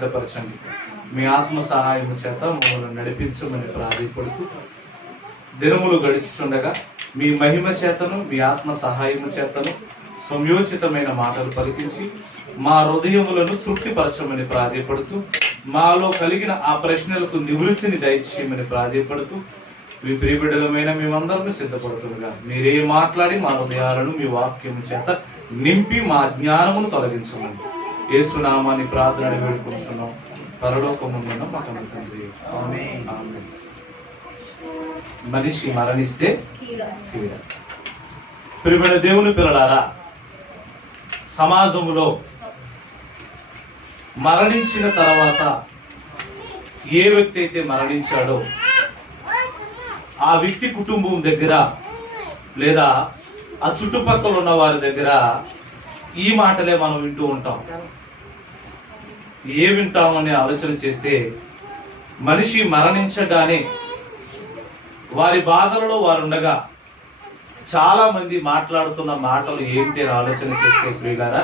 సిద్ధపరచండి. మీ ఆత్మ సహాయం చేత మమ్మల్ని నడిపించమని ప్రాధాన్యపడుతూ దినములు గడుచుచుండగా మీ మహిమ చేతను మీ ఆత్మ సహాయము చేతను సంయోచితమైన మాటలు పలికించి మా హృదయములను తృప్తిపరచమని ప్రాధాన్యపడుతూ మాలో కలిగిన ఆ ప్రశ్నలకు నివృత్తిని దయచేయమని ప్రాధాన్యపడుతూ మీ ప్రియబిడ్డలమైన మేమందరం సిద్ధపడుతుండగా మీరే మాట్లాడి మా హృదయాలను మీ వాక్యము చేత నింపి మా జ్ఞానమును తొలగించమని యేసునామాన్ని ప్రార్థన వేడుకుంటున్నాం పరలోకమున్న మా తండ్రి. ఆమేన్. ఆమేన్. మనిషి మరణిస్తే కీడ. ప్రియమైన దేవుని పిల్లలారా, సమాజంలో మరణించిన తర్వాత ఏ వ్యక్తి అయితే మరణించాడో ఆ వ్యక్తి కుటుంబం దగ్గర లేదా ఆ చుట్టుపక్కల ఉన్న వారి దగ్గర ఈ మాటలే మనం వింటూ ఉంటాం. ఏ వింటామని ఆలోచన చేస్తే మనిషి మరణించగానే వారి బాధలలో వారు ఉండగా చాలా మంది మాట్లాడుతున్న మాటలు ఏంటి అని ఆలోచన చేస్తే ప్రియులారా,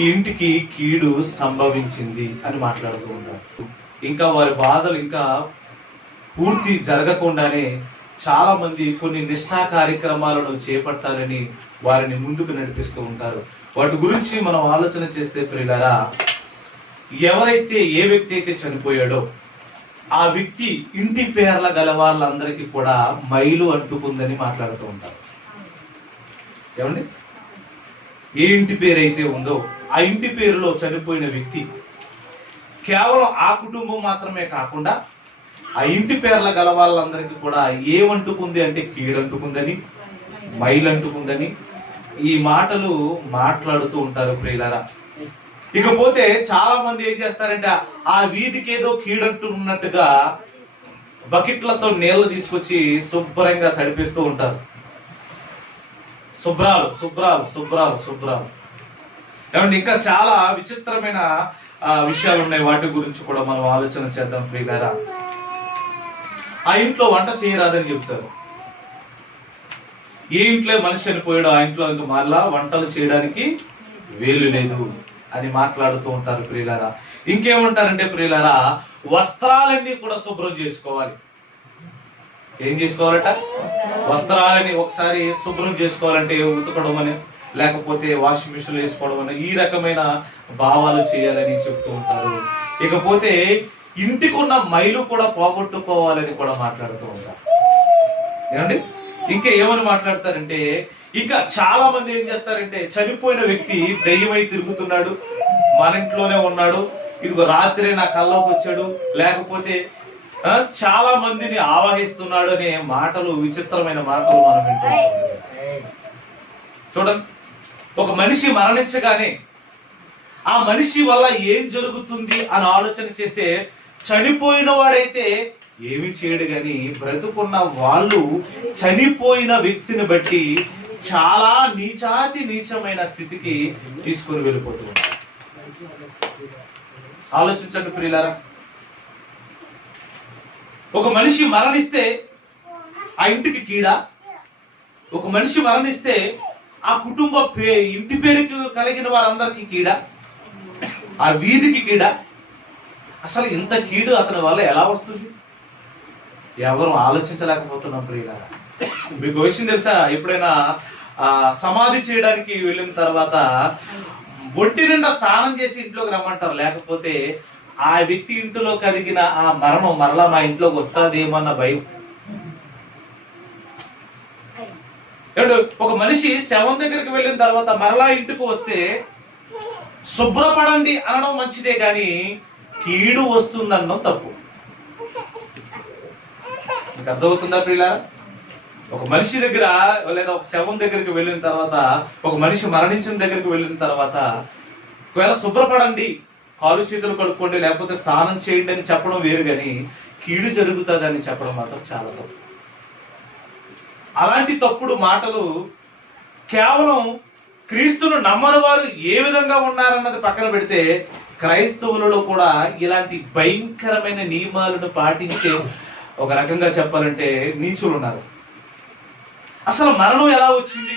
ఈ ఇంటికి కీడు సంభవించింది అని మాట్లాడుతూ ఉంటారు. ఇంకా వారి బాధలు ఇంకా పూర్తి జరగకుండానే చాలా మంది కొన్ని నిష్ఠా కార్యక్రమాలను చేపట్టాలని వారిని ముందుకు నడిపిస్తూ ఉంటారు. వాటి గురించి మనం ఆలోచన చేస్తే ప్రియులారా, ఎవరైతే ఏ వ్యక్తి అయితే చనిపోయాడో ఆ వ్యక్తి ఇంటి పేర్ల గల వాళ్ళందరికీ కూడా మైలు అంటుకుందని మాట్లాడుతూ ఉంటారు. ఏమండి, ఏ ఇంటి పేరు అయితే ఉందో ఆ ఇంటి పేరులో చనిపోయిన వ్యక్తి కేవలం ఆ కుటుంబం మాత్రమే కాకుండా ఆ ఇంటి పేర్ల గల వాళ్ళందరికీ కూడా ఏమంటుకుంది అంటే కీడంటుకుందని, మైలు అంటుకుందని ఈ మాటలు మాట్లాడుతూ ఉంటారు ప్రియులారా. ఇకపోతే చాలా మంది ఏం చేస్తారంటే ఆ వీధికి ఏదో కీడంటున్నట్టుగా బకెట్లతో నీళ్లు తీసుకొచ్చి శుభ్రంగా తడిపిస్తూ ఉంటారు. శుభ్రాలు శుభ్రాలు శుభ్రాలు శుభ్రాలు. ఏమంటే ఇంకా చాలా విచిత్రమైన విషయాలు ఉన్నాయి. వాటి గురించి కూడా మనం ఆలోచన చేద్దాం ప్రియులారా. ఆ ఇంట్లో వంట చేయరాదని చెప్తారు. ఏ ఇంట్లో మనిషి చనిపోయాడో ఆ ఇంట్లో ఇంకా మళ్ళా వంటలు చేయడానికి వేలు లేదు అని మాట్లాడుతూ ఉంటారు ప్రియులారా. ఇంకేమంటారంటే ప్రియులారా, వస్త్రాలన్నీ కూడా శుభ్రం చేసుకోవాలి. ఏం చేసుకోవాలట? వస్త్రాలని ఒకసారి శుభ్రం చేసుకోవాలంటే ఉతకడం అని, లేకపోతే వాషింగ్ మిషన్ వేసుకోవడం అని, ఈ రకమైన భావాలు చేయాలని చెప్తూ ఉంటారు. ఇకపోతే ఇంటికి ఉన్న మైలు కూడా పోగొట్టుకోవాలని కూడా మాట్లాడుతూ ఉంటారు. ఏమండి, ఇంకా ఏమని మాట్లాడతారంటే, ఇంకా చాలా మంది ఏం చేస్తారంటే చనిపోయిన వ్యక్తి దెయ్యమై తిరుగుతున్నాడు, మన ఇంట్లోనే ఉన్నాడు, ఇదిగో రాత్రే నా కల్లోకి వచ్చాడు, లేకపోతే చాలా మందిని ఆవాహిస్తున్నాడు అనే మాటలు, విచిత్రమైన మాటలు మనం వింటున్నాం. చూడండి, ఒక మనిషి మరణించగానే ఆ మనిషి వల్ల ఏం జరుగుతుంది అని ఆలోచన చేస్తే చనిపోయిన వాడైతే ఏమి చేయడు గాని బ్రతుకున్న వాళ్ళు చనిపోయిన వ్యక్తిని బట్టి చాలా నీచాతి నీచమైన స్థితికి తీసుకొని వెళ్ళిపోతున్నారు. ఆలోచించండి ప్రియులారా, ఒక మనిషి మరణిస్తే ఆ ఇంటికి కీడా, ఒక మనిషి మరణిస్తే ఆ కుటుంబ ఇంటి పేరుకి కలిగిన వారందరికీ కీడా, ఆ వీధికి కీడా. అసలు ఇంత కీడు అతని వల్ల ఎలా వస్తుంది? ఎవరు ఆలోచించలేకపోతున్నాం ప్రియులారా. మీకు విషయం తెలుసా, ఎప్పుడైనా సమాధి చేయడానికి వెళ్ళిన తర్వాత ఒంటి నిండా స్నానం చేసి ఇంట్లోకి రమ్మంటారు, లేకపోతే ఆ వ్యక్తి ఇంటిలో కలిగిన ఆ మరణం మరలా మా ఇంట్లోకి వస్తాదేమన్న భయం. ఒక మనిషి శవం దగ్గరికి వెళ్ళిన తర్వాత మరలా ఇంటికి వస్తే శుభ్రపడండి అనడం మంచిదే కానీ కీడు వస్తుందన్నడం తప్పు. మీకు అర్థమవుతుందా ప్రియులారా? ఒక మనిషి దగ్గర లేదా ఒక శవం దగ్గరికి వెళ్ళిన తర్వాత, ఒక మనిషి మరణించిన దగ్గరికి వెళ్ళిన తర్వాత ఒకవేళ శుభ్రపడండి, కాలు చేతులు కడుక్కోండి, లేకపోతే స్నానం చేయండి అని చెప్పడం వేరు కానీ కీడు జరుగుతుంది అని చెప్పడం మాత్రం చాలా తప్పు. అలాంటి తప్పుడు మాటలు కేవలం క్రీస్తును నమ్మని వారు ఏ విధంగా ఉన్నారన్నది పక్కన పెడితే క్రైస్తవులలో కూడా ఇలాంటి భయంకరమైన నియమాలను పాటించే, ఒక రకంగా చెప్పాలంటే నీచులు ఉన్నారు. అసలు మరణం ఎలా వచ్చింది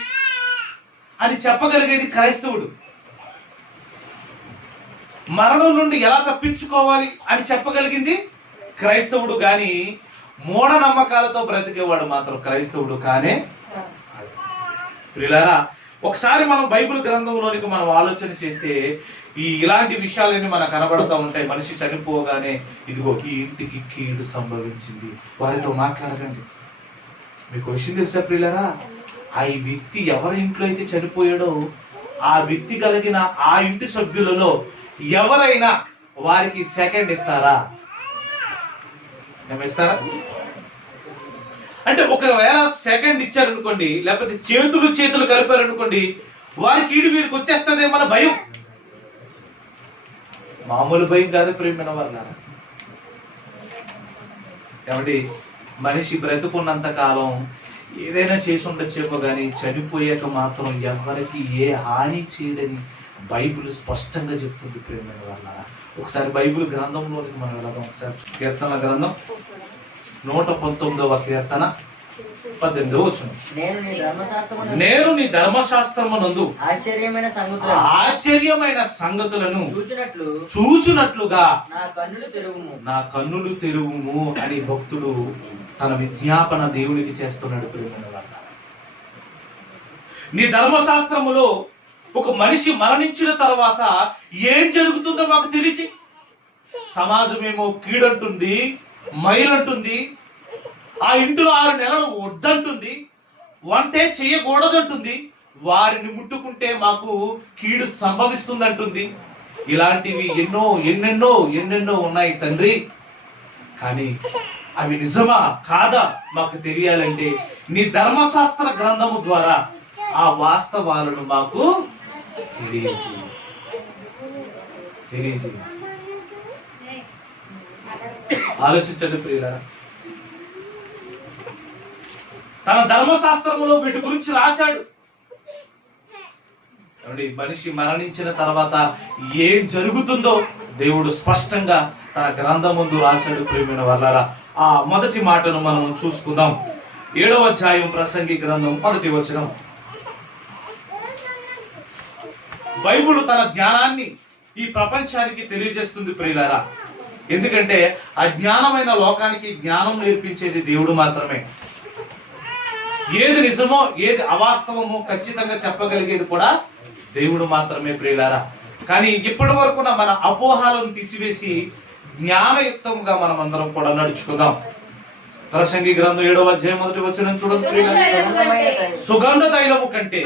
అని చెప్పగలిగేది క్రైస్తవుడు. మరణం నుండి ఎలా తప్పించుకోవాలి అని చెప్పగలిగింది క్రైస్తవుడు. గాని మూఢనమ్మకాలతో బ్రతికేవాడు మాత్రం క్రైస్తవుడు కానే. ప్రియులారా, ఒకసారి మనం బైబిల్ గ్రంథంలోనికి మనం ఆలోచన చేస్తే ఇలాంటి విషయాలన్నీ మనకు కనబడుతూ ఉంటాయి. మనిషి చనిపోగానే ఇదిగో ఈ ఇంటికి కీడు సంభవించింది, వారితో మాట్లాడకండి. మీకు విషయం తెలుసా ప్రియులారా, ఆ వ్యక్తి ఎవరి ఇంట్లో అయితే చనిపోయాడో ఆ వ్యక్తి కలిగిన ఆ ఇంటి సభ్యులలో ఎవరైనా వారికి సెకండ్ ఇస్తారా? ఇస్తారా? అంటే ఒకవేళ సెకండ్ ఇచ్చారనుకోండి, లేకపోతే చేతులు కలిపారనుకోండి, వారికి ఈడు వీరికి వచ్చేస్తుందేమన్న భయం. మామూలు భయం కాదు ప్రేమైన వాళ్ళ. ఏమండి, మనిషి బ్రతుకున్నంత కాలం ఏదైనా చేసి ఉండొచ్చేమో కానీ చనిపోయాక మాత్రం ఎవరికి ఏ హాని చేయదని బైబిల్ స్పష్టంగా చెప్తుంది ప్రేమైన వాళ్ళ. ఒకసారి బైబిల్ గ్రంథంలోనికి మనం వెళదాం. ఒకసారి కీర్తన గ్రంథం 119వ కీర్తన 18వ వచనం. నేను నీ ధర్మశాస్త్రమునందు ఆశ్చర్యమైన సంగతులను చూచునట్లుగా నా కన్నులు తెరువుము అని భక్తుడు తన విజ్ఞాపన దేవునికి చేస్తున్నాడు ప్రేమైన వాళ్ళ. నీ ధర్మశాస్త్రములో ఒక మనిషి మరణించిన తర్వాత ఏం జరుగుతుందో మాకు తెలిసి, సమాజమేమో కీడంటుంది, మైలంటుంది, ఆ ఇంటిలో 6 నెలలు వద్దంటుంది, వంటే చేయకూడదంటుంది, వారిని ముట్టుకుంటే మాకు కీడు సంభవిస్తుందంటుంది. ఇలాంటివి ఎన్నెన్నో ఉన్నాయి తండ్రి. కానీ అవి నిజమా కాదా మాకు తెలియాలంటే నీ ధర్మశాస్త్ర గ్రంథము ద్వారా ఆ వాస్తవాలను మాకు తెలియజేయి. ఆలోచించండి ప్రియులారా, తన ధర్మశాస్త్రములో వీటి గురించి రాశాడు. మనిషి మరణించిన తర్వాత ఏం జరుగుతుందో దేవుడు స్పష్టంగా తన గ్రంథం ముందు రాశాడు ప్రియమైన వాళ్ళారా. ఆ మొదటి మాటను మనం చూసుకుందాం. 7వ అధ్యాయం ప్రసంగి గ్రంథం 1వ వచనం. బైబిల్ తన జ్ఞానాన్ని ఈ ప్రపంచానికి తెలియజేస్తుంది ప్రియులారా. ఎందుకంటే అజ్ఞానమైన లోకానికి జ్ఞానం నేర్పించేది దేవుడు మాత్రమే. ఏది నిజమో ఏది అవాస్తవమో ఖచ్చితంగా చెప్పగలిగేది కూడా దేవుడు మాత్రమే ప్రియులారా. కానీ ఇప్పటి వరకు మన అపోహాలను తీసివేసి జ్ఞానయుక్తంగా మనం అందరం కూడా నడుచుకుందాం. ప్రసంగి గ్రంథం 7వ అధ్యాయం 1వ వచనం చూడండి. సుగంధ తైలము కంటే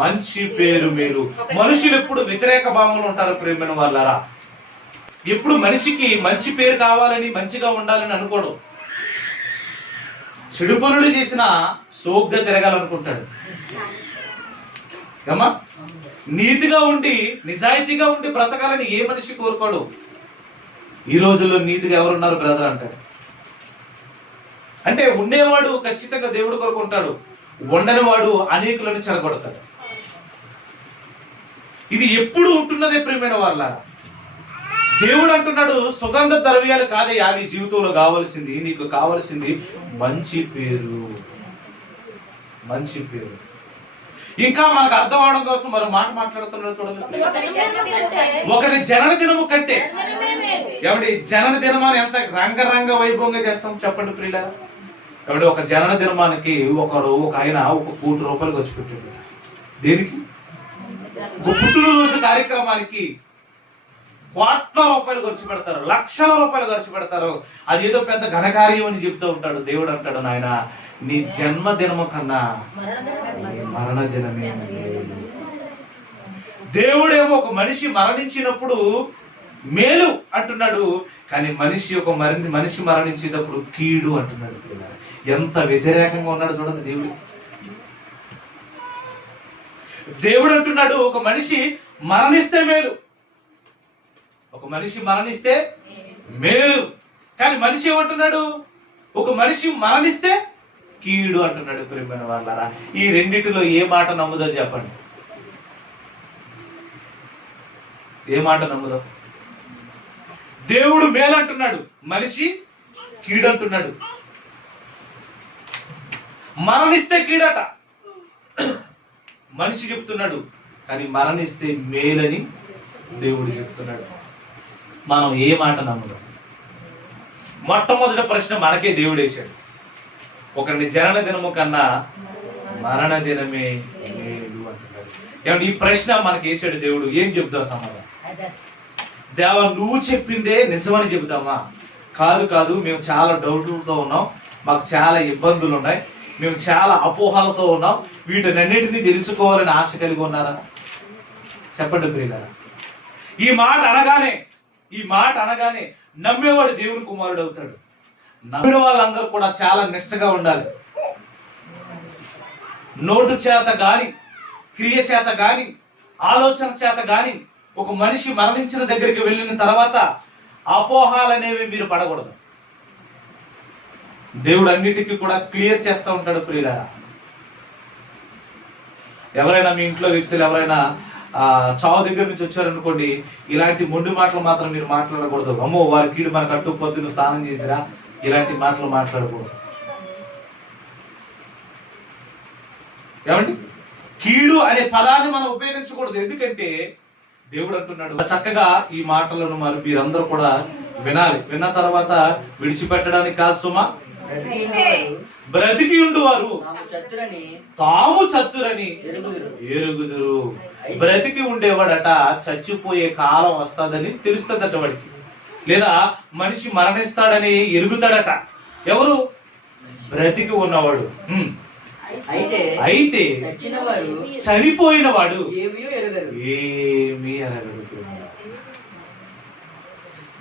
మంచి పేరు మేలు. మనుషులు ఎప్పుడు వ్యతిరేక భావంలో ఉంటారు ప్రేమైన వాళ్ళారా. ఎప్పుడు మనిషికి మంచి పేరు కావాలని, మంచిగా ఉండాలని అనుకోడు. చెడు పనులు చేసిన సోగ్గా తిరగాలనుకుంటాడు. ఏమా, నీతిగా ఉండి నిజాయితీగా ఉండి బ్రతకాలని ఏ మనిషి కోరుకోడు. ఈ రోజుల్లో నీతిగా ఎవరున్నారు బ్రదర్ అంటాడు. అంటే ఉండేవాడు ఖచ్చితంగా దేవుడు కొరకు ఉంటాడు, ఉండని వాడు అనేకులను చెరగొడతాడు. ఇది ఎప్పుడు ఉంటున్నదే ప్రియమైన వాళ్ళ. దేవుడు అంటున్నాడు, సుగంధ ద్రవ్యాలు కాదయ్యా నీ జీవితంలో కావాల్సింది, నీకు కావాల్సింది మంచి పేరు. మంచి పేరు. ఇంకా మనకు అర్థం అవడం కోసం మరో మాట మాట్లాడుతున్నాడు చూడండి. ఒకటి జనన దినము కంటే. ఏమండి, జనన దినమాన్ని ఎంత రంగరంగ వైభవంగా చేస్తాం చెప్పండి ప్రియుల. ఏమండి, ఒక జనన దినమానికి ఒక ఆయన 1 కోటి రూపాయలు ఖర్చు పెట్టాడు. దేనికి? ఒక పుట్టినరోజు కార్యక్రమానికి కోట్ల రూపాయలు ఖర్చు పెడతారు, లక్షల రూపాయలు ఖర్చు పెడతారు. అది ఏదో పెద్ద ఘనకార్యం అని చెప్తూ ఉంటాడు. దేవుడు అంటాడు, నాయన నీ జన్మదినము కన్నా మరణ దినమే. దేవుడేమో ఒక మనిషి మరణించినప్పుడు మేలు అంటున్నాడు, కానీ మనిషి మరణించేటప్పుడు కీడు అంటున్నాడు. ఎంత వ్యతిరేకంగా ఉన్నాడు చూడండి దేవుడు. దేవుడు అంటున్నాడు, ఒక మనిషి మరణిస్తే మేలు, ఒక మనిషి మరణిస్తే మేలు. కానీ మనిషి ఏమంటున్నాడు? ఒక మనిషి మరణిస్తే కీడు అంటున్నాడు. ప్రియమైన వాళ్ళారా, ఈ రెండిటిలో ఏ మాట నమ్ముదో చెప్పండి. ఏ మాట నమ్ముదో? దేవుడు మేలు అంటున్నాడు, మనిషి కీడు అంటున్నాడు. మరణిస్తే కీడట మనిషి చెప్తున్నాడు, కానీ మరణిస్తే మేలని దేవుడు చెప్తున్నాడు. మనం ఏ మాట నమ్ముదాం? మొట్టమొదటి ప్రశ్న మనకే దేవుడు వేశాడు. ఒకరిని జనన దినము కన్నా మరణ దినమే మేలు అంటున్నాడు. ఏమంటే ఈ ప్రశ్న మనకి వేసాడు దేవుడు. ఏం చెప్తాం సమాధానం? దేవా నువ్వు చెప్పిందే నిజమని చెబుతామా? కాదు కాదు, మేము చాలా డౌట్లతో ఉన్నాం, మాకు చాలా ఇబ్బందులు ఉన్నాయి, మేము చాలా అపోహలతో ఉన్నాం, వీటినన్నిటినీ తెలుసుకోవాలని ఆశ కలిగి ఉన్నారా? చెప్పండి ప్రియులారా. ఈ మాట అనగానే నమ్మేవాడు దేవుని కుమారుడు అవుతాడు. నమ్మిన వాళ్ళందరూ కూడా చాలా నిష్ఠగా ఉండాలి. నోటు చేత గాని, క్రియ చేత గాని, ఆలోచన చేత గాని ఒక మనిషి మరణించిన దగ్గరికి వెళ్ళిన తర్వాత అపోహాలనేవి మీరు పడకూడదు. దేవుడు అన్నిటికీ కూడా క్లియర్ చేస్తూ ఉంటాడు ప్రియులారా. ఎవరైనా మీ ఇంట్లో వ్యక్తులు ఎవరైనా చావు దగ్గర నుంచి వచ్చారనుకోండి, ఇలాంటి మొండి మాటలు మాత్రం మీరు మాట్లాడకూడదు. అమ్మో వారి కీడు మనకు అట్టు పొద్దున స్నానం చేసిరా, ఇలాంటి మాటలు మాట్లాడకూడదు. ఏమండి, కీడు అనే పదాన్ని మనం ఉపయోగించకూడదు. ఎందుకంటే దేవుడు అంటున్నాడు. చక్కగా ఈ మాటలను మరి మీరందరూ కూడా వినాలి. విన్న తర్వాత విడిచిపెట్టడానికి కాదు సుమా, బ్రతికి ఉండువారు తాము చతురని ఎరుగుదురు. బ్రతికి ఉండేవాడట చచ్చిపోయే కాలం వస్తాదని తెలుస్తుందట వాడికి, లేదా మనిషి మరణిస్తాడని ఎరుగుతాడట. ఎవరు? బ్రతికి ఉన్నవాడు. అయితే చనిపోయిన వాడు ఏమీ ఎరగడు.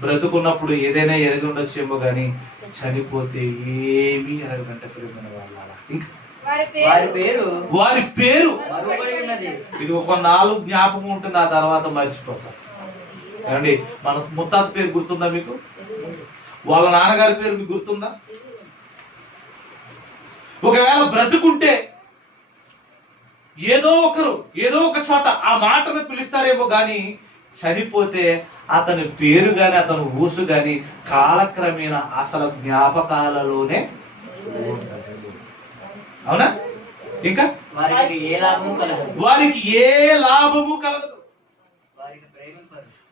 బ్రతుకున్నప్పుడు ఏదైనా ఎరగి ఉండొచ్చేమో గాని చనిపోతే ఏమీ ఎరగదంట. ఇంకా వారి పేరు ఇది ఒక 4 జ్ఞాపకం ఉంటుంది, ఆ తర్వాత మర్చిపోతారు. ఏమండి, మన ముత్తాత పేరు గుర్తుందా మీకు? వాళ్ళ నాన్నగారి పేరు మీకు గుర్తుందా? ఒకవేళ బ్రతుకుంటే ఏదో ఒక చోట ఆ మాటను పిలుస్తారేమో గాని చనిపోతే అతని పేరు గాని అతని ఊసు గాని కాలక్రమేణా అసలు జ్ఞాపకాలలోనే ఉండదు. అవునా? ఇంకా వారికి ఏ లాభము కలగదు.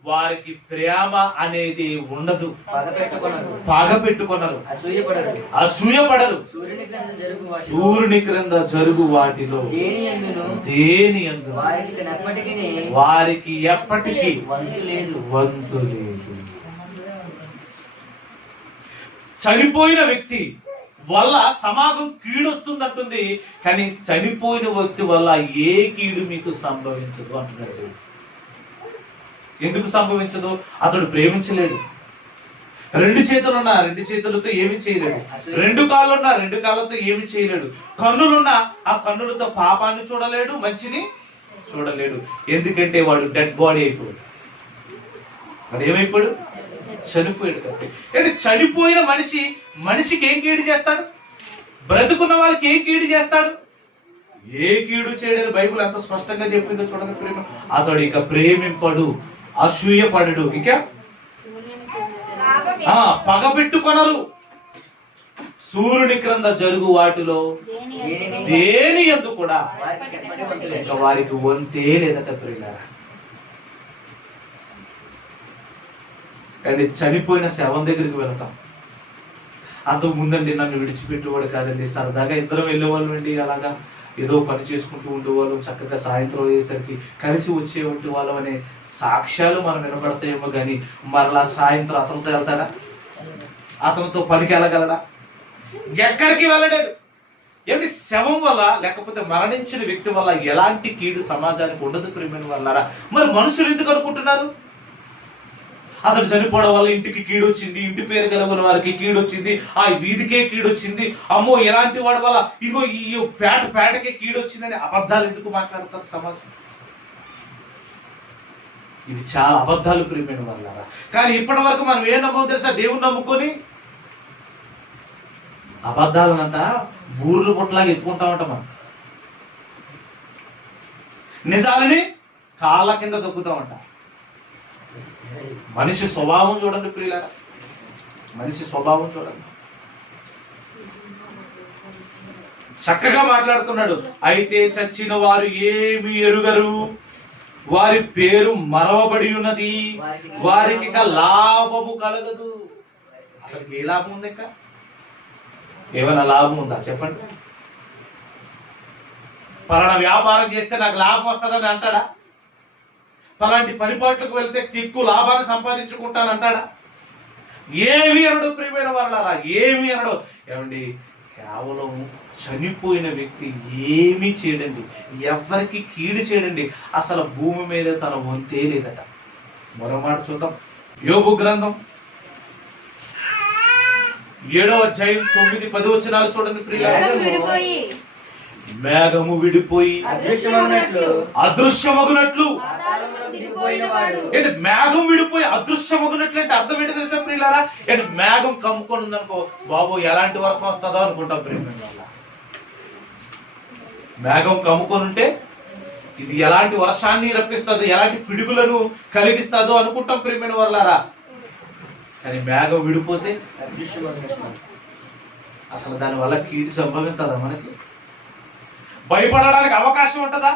వారికి ప్రేమ అనేది ఉండదు. పగ పెట్టుకొనరు, అసూయపడరు. సూర్యుని క్రింద జరుగు వాటిలో దేని యందు వారికి ఎప్పటికీ వంతు లేదు. చనిపోయిన వ్యక్తి వల్ల సమాజం కీడొస్తుందంటుంది, కానీ చనిపోయిన వ్యక్తి వల్ల ఏ కీడు మీకు సంభవించదు అంటున్నాడు. ఎందుకు సంభవించదు? అతడు ప్రేమించలేడు. 2 చేతులున్నా 2 చేతులతో ఏమి చేయలేడు. 2 కాళ్ళున్నా 2 కాళ్ళతో ఏమి చేయలేడు. కన్నులున్నా ఆ కన్నులతో పాపాన్ని చూడలేడు, మంచిని చూడలేడు. ఎందుకంటే వాడు డెడ్ బాడీ అయిపోయాడు. వాడు ఏమైపోయాడు? చనిపోయాడు. అంటే చనిపోయిన మనిషికి ఏం కీడు చేస్తాడు? బ్రతుకున్న వాళ్ళకి ఏం కీడు చేస్తాడు? ఏ కీడు చేయడని బైబిల్ ఎంత స్పష్టంగా చెప్పిందో చూడండి. ప్రేమ అతడు ఇక ప్రేమింపడు, అసూయపడడు, ఇక పగ పెట్టుకొనరు. సూర్యుని క్రింద జరుగు వాటిలో దేని యందు కూడా ఇంకా వారికి వంతే లేదట ప్రియులారా. అండ్ చనిపోయిన శవం దగ్గరికి వెళతాం. అంతకు ముందండి నన్ను విడిచిపెట్టేవాడు కాదండి, సరదాగా ఇద్దరం వెళ్ళేవాళ్ళం అండి. అలాగా ఏదో పని చేసుకుంటూ ఉండేవాళ్ళం, చక్కగా సాయంత్రం అయ్యేసరికి కలిసి వచ్చేవంటి వాళ్ళం అనే సాక్ష్యాలు మనం వినబడతాయేమో కానీ మరలా సాయంత్రం అతనితో వెళ్తాడా? అతనితో పనికి వెళ్ళగలడా? ఎక్కడికి వెళ్ళలేడు. ఏమిటి? శవం వల్ల లేకపోతే మరణించిన వ్యక్తి వల్ల ఎలాంటి కీడు సమాజానికి ఉండదు ప్రేమ వల్లారా. మరి మనుషులు ఎందుకు అనుకుంటున్నారు అతడు చనిపోవడం వల్ల ఇంటికి కీడు వచ్చింది, ఇంటి పేరు కలగల వారికి కీడు వచ్చింది, ఆ వీధికే కీడు వచ్చింది, అమ్మో ఎలాంటి వాడి వల్ల ఇగో ఈ పేటకే కీడు వచ్చిందని అబద్ధాలు ఎందుకు మాట్లాడతారు సమాజం? ఇది చాలా అబద్ధాలు ప్రియమైన వాళ్ళారా. కానీ ఇప్పటి వరకు మనం ఏం నమ్మకం తెలుసా? దేవుని నమ్ముకొని అబద్ధాలనంట బూర్లు పుట్టలాగా ఎత్తుకుంటామంట. మనం నిజాలని కాళ్ళ కింద దొక్కుతామంట. మనిషి స్వభావం చూడండి ప్రియులారా, మనిషి స్వభావం చూడండి. చక్కగా మాట్లాడుతున్నాడు. అయితే చచ్చిన వారు ఏమి ఎరుగరు, వారి పేరు మరవబడి ఉన్నది, వారికి ఇక లాభము కలగదు. అసలు ఏ లాభం ఉంది? ఇంకా ఏమైనా లాభం ఉందా చెప్పండి? పలానా వ్యాపారం చేస్తే నాకు లాభం వస్తుందని అంటాడా? పలాంటి పనిపాట్లకు వెళ్తే ఎక్కువ లాభాన్ని సంపాదించుకుంటాను అంటాడా? ఏమి అనడు ప్రియమైన వాళ్ళారా, ఏమి అనడు. ఏమండి, కేవలం చనిపోయిన వ్యక్తి ఏమీ చేయడండి, ఎవరికి కీడు చేయడండి. అసలు భూమి మీద తన వంతే లేదట. మరో మాట చూద్దాం. యోబు గ్రంథం 7వ అధ్యాయం 9-10 వచనాలు చూడండి ప్రియులారా. మేఘము విడిపోయి అదృశ్యమగునట్లు. ఏంటి మేఘం విడిపోయి అదృశ్యమగునట్లు అంటే అర్థం ఏంటి తెలుసా ప్రియులారా? ఏంటి మేఘం కమ్ముకొని ఉందనుకో, బాబు ఎలాంటి వర్షం వస్తుందో అనుకుంటాం ప్రియమైన వాళ్ళ. మేఘం కమ్ముకొని ఉంటే ఇది ఎలాంటి వర్షాన్ని రప్పిస్తుందో, ఎలాంటి పిడుగులను కలిగిస్తుందో అనుకుంటాం ప్రియమైన వాళ్ళారా. కానీ మేఘం విడిపోతే అసలు దాని వల్ల కీడు సంభవిస్తుందా? మనకి భయపడడానికి అవకాశం ఉంటుందా?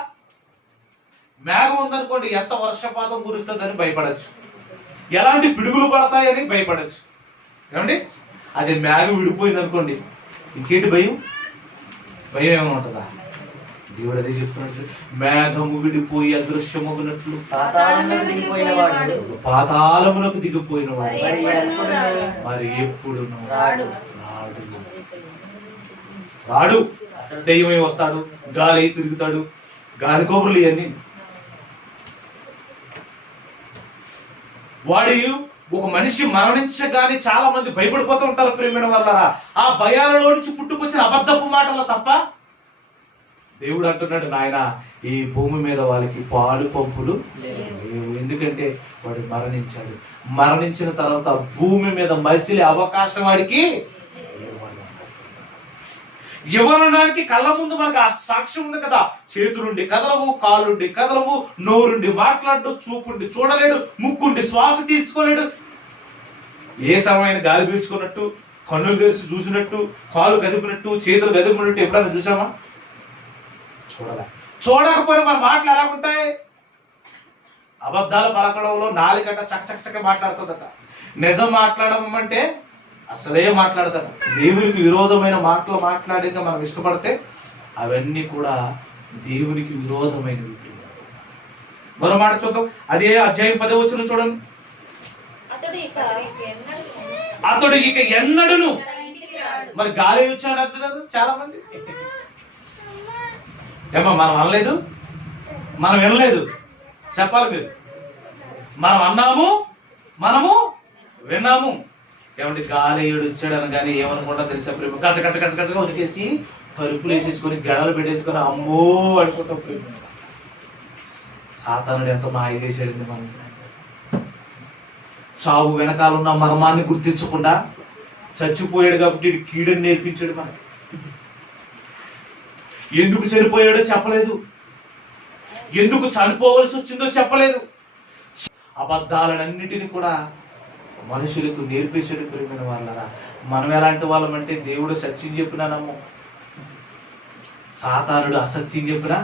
మేఘం ఉందనుకోండి, ఎంత వర్షపాతం కురుస్తుందని భయపడచ్చు, ఎలాంటి పిడుగులు పడతాయని భయపడచ్చు. ఏమండి, అది మేఘం విడిపోయింది అనుకోండి, ఇంకేంటి భయం? భయం ఏమైనా ఉంటుందా? దేవుడు అదే చెప్తున్నట్టు, మేఘము విడిపోయి అదృశ్యమగునట్లు పాతాళమునకు దిగిపోయిన వాడు మరి ఎప్పుడు రాడు. దెయ్యమై వస్తాడు, గాలి తిరుగుతాడు, గాలి కబుర్లు ఇవన్నీ. వాడు ఒక మనిషి మరణించగానే చాలా మంది భయపడిపోతూ ఉంటారు ప్రియమైన వాళ్ళరా. ఆ భయాలలో నుంచి పుట్టుకొచ్చిన అబద్ధపు మాటల తప్ప దేవుడు అంటున్నాడు, నాయన ఈ భూమి మీద వాళ్ళకి పాలు పంపులు లేవు. ఎందుకంటే వాడు మరణించాడు. మరణించిన తర్వాత భూమి మీద మసిలే అవకాశం వాడికి ఇవ్వడానికి కళ్ళ ముందు మనకు ఆ సాక్ష్యం ఉంది కదా. చేతులుండి కదలవు, కాళ్ళుండి కదలవు, నోరుండి మాట్లాడు, చూపుండి చూడలేడు, ముక్కుండి శ్వాస తీసుకోలేడు. ఏ సమయాన్ని గాలి పీల్చుకున్నట్టు, కన్నులు తెరిచి చూసినట్టు, కాళ్ళు గదిపినట్టు, చేతులు గదిపినట్టు ఎప్పుడైనా చూసామా? చూడకపోయినా మన మాటలు ఎలా ఉంటాయి? అబద్ధాలు పలకడంలో నాలుగట చకచక మాట్లాడుతుందట. నిజం మాట్లాడడం అంటే అసలే మాట్లాడతాడు. దేవునికి విరోధమైన మాటలు మాట్లాడిగా మనం ఇష్టపడితే అవన్నీ కూడా దేవునికి విరోధమైనవి. మరో మాట చూద్దాం. అదే అధ్యాయం 10వ వచనం చూడండి. అతడు ఇక ఎన్నడును, మరి గాలి వచ్చాడు అంటున్నారు చాలా మంది. ఏమో మనం అనలేదు, మనం వినలేదు, చెప్పాలి మీరు. మనం అన్నాము, మనము విన్నాము. ఏమంటే గాలేయుడు వచ్చాడని కానీ ఏమనుకుంటా తెలుసా ప్రేమ? కచ్చ కచ్చ కచ్చ కచ్చగా ఉతికేసి తలుపులు వేసేసుకొని గడలు పెట్టేసుకొని అమ్మో అనుకుంటాం ప్రేమ. సాతానుడు ఎంత మాయ చేసాడండి మనం. చావు వెనకాల ఉన్న మర్మాన్ని గుర్తించకుండా చచ్చిపోయాడు కాబట్టి కీడని నేర్పించాడు మనకి. ఎందుకు చనిపోయాడో చెప్పలేదు, ఎందుకు చనిపోవలసి వచ్చిందో చెప్పలేదు. అబద్ధాలన్నిటిని కూడా మనుషులకు నేర్పించడం ప్రియమైన వాళ్ళరా. మనం ఎలాంటి వాళ్ళమంటే దేవుడు సత్యం చెప్పినా నమ్ము, సాతానుడు అసత్యం చెప్పినా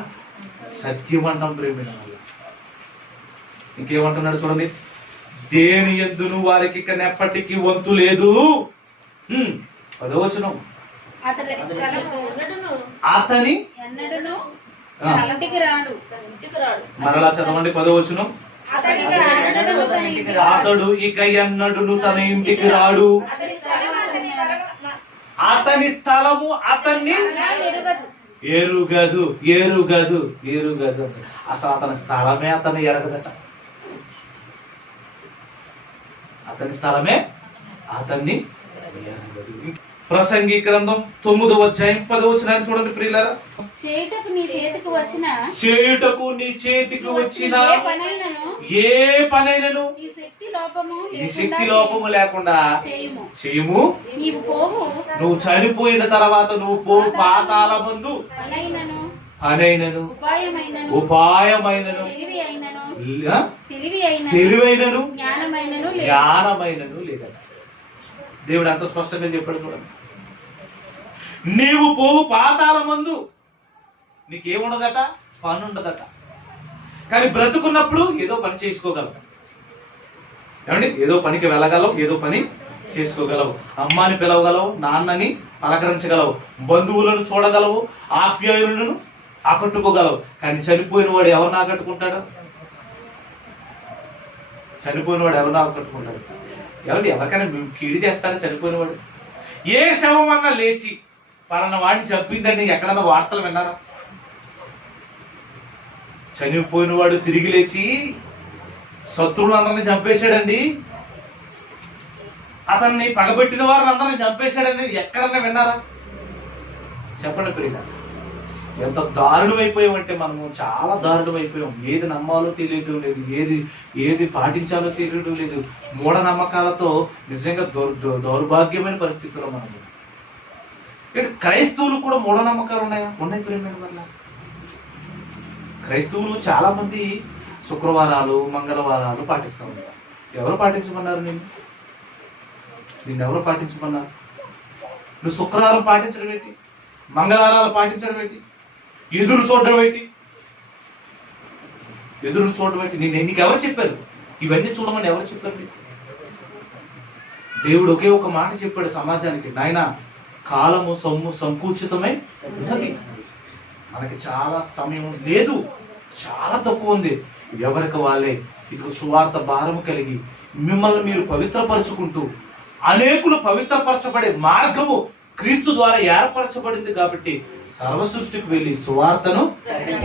సత్యం అంటాం ప్రియమైన వాళ్ళ. ఇంకేమంటున్నాడు చూడండి. దేని యందును వారికి ఇక ఎప్పటికీ వంతు లేదు. 10వ వచనం. అతని మరలా చదవండి 10వ వచనం. అతడు ఇక ఎన్నడును తన ఇంటికి రాడు, అతని స్థలము అతన్ని ఎరుగదు. ఎరుగదు ఎరుగదు అసలు అతని స్థలమే అతన్ని ఎరగదట. అతని స్థలమే అతన్ని ఎరగదు. ప్రసంగి గ్రంథం 9వ అధ్యాయం 10వ వచనాన్ని చూడండి ప్రియులారా. చేయుటకు నీ చేతికి వచ్చిన ఏ పనైనను ఈ శక్తి లోపము లేకుండా చేయము. నువ్వు చనిపోయిన తర్వాత నువ్వు పో పాతాళమందు పనైనను ఉపాయమైనను తెలివైనను జ్ఞానమైనను లేదట. దేవుడు అంత స్పష్టంగా చెప్పాడు చూడండి. నీవు పోవు పాతాళమందు నీకేముండదట, పని ఉండదట. కానీ బ్రతుకున్నప్పుడు ఏదో పని చేసుకోగలం. ఏమండి, ఏదో పనికి వెళ్ళగలవు, ఏదో పని చేసుకోగలవు, అమ్మాని పిలవగలవు, నాన్నని పలకరించగలవు, బంధువులను చూడగలవు, ఆప్యాయులను ఆకట్టుకోగలవు. కానీ చనిపోయిన వాడు ఎవరిని ఆకట్టుకుంటాడు? చనిపోయిన వాడు ఎవరిని ఆకట్టుకుంటాడు? ఎవరికైనా కీడు చేస్తాడా చనిపోయిన వాడు? ఏ శవం అన్నా లేచి పలానా వాడిని చంపిందని ఎక్కడన్నా వార్తలు విన్నారా? చనిపోయిన వాడు తిరిగి లేచి శత్రువులు అందరినీ చంపేశాడండి, అతన్ని పగబెట్టిన వారిని అందరినీ చంపేశాడని ఎక్కడన్నా విన్నారా? చెప్పండి ప్రియుల, ఎంత దారుణం అయిపోయామంటే మనము చాలా దారుణం అయిపోయాం. ఏది నమ్మాలో తెలియడం లేదు, ఏది పాటించాలో తెలియడం లేదు. మూఢనమ్మకాలతో నిజంగా దౌర్భాగ్యమైన పరిస్థితుల్లో మనము. క్రైస్తవులు కూడా మూఢనమ్మకాలు ఉన్నాయా? ఉన్నాయి ప్రేమ వల్ల. క్రైస్తవులు చాలా మంది శుక్రవారాలు, మంగళవారాలు పాటిస్తూ ఉంటారు. ఎవరు పాటించమన్నారు? నిన్నెవరు పాటించమన్నారు? నువ్వు శుక్రవారం పాటించడం ఏంటి? మంగళవారాలు పాటించడం ఏంటి? ఎదురు చూడడం ఏంటి? నీకు ఎవరు చెప్పారు? ఇవన్నీ చూడమని ఎవరు చెప్పారు? దేవుడు ఒకే ఒక మాట చెప్పాడు సమాజానికి, నాయన కాలము సంకుచితమై ఉన్నది, మనకి చాలా సమయం లేదు, చాలా తక్కువ ఉంది. ఎవరికి వాళ్ళే ఇది సువార్త భారము కలిగి మిమ్మల్ని మీరు పవిత్రపరచుకుంటూ, అనేకులు పవిత్రపరచబడే మార్గము క్రీస్తు ద్వారా ఏర్పరచబడింది కాబట్టి సర్వ సృష్టికి వెళ్ళి సువార్తను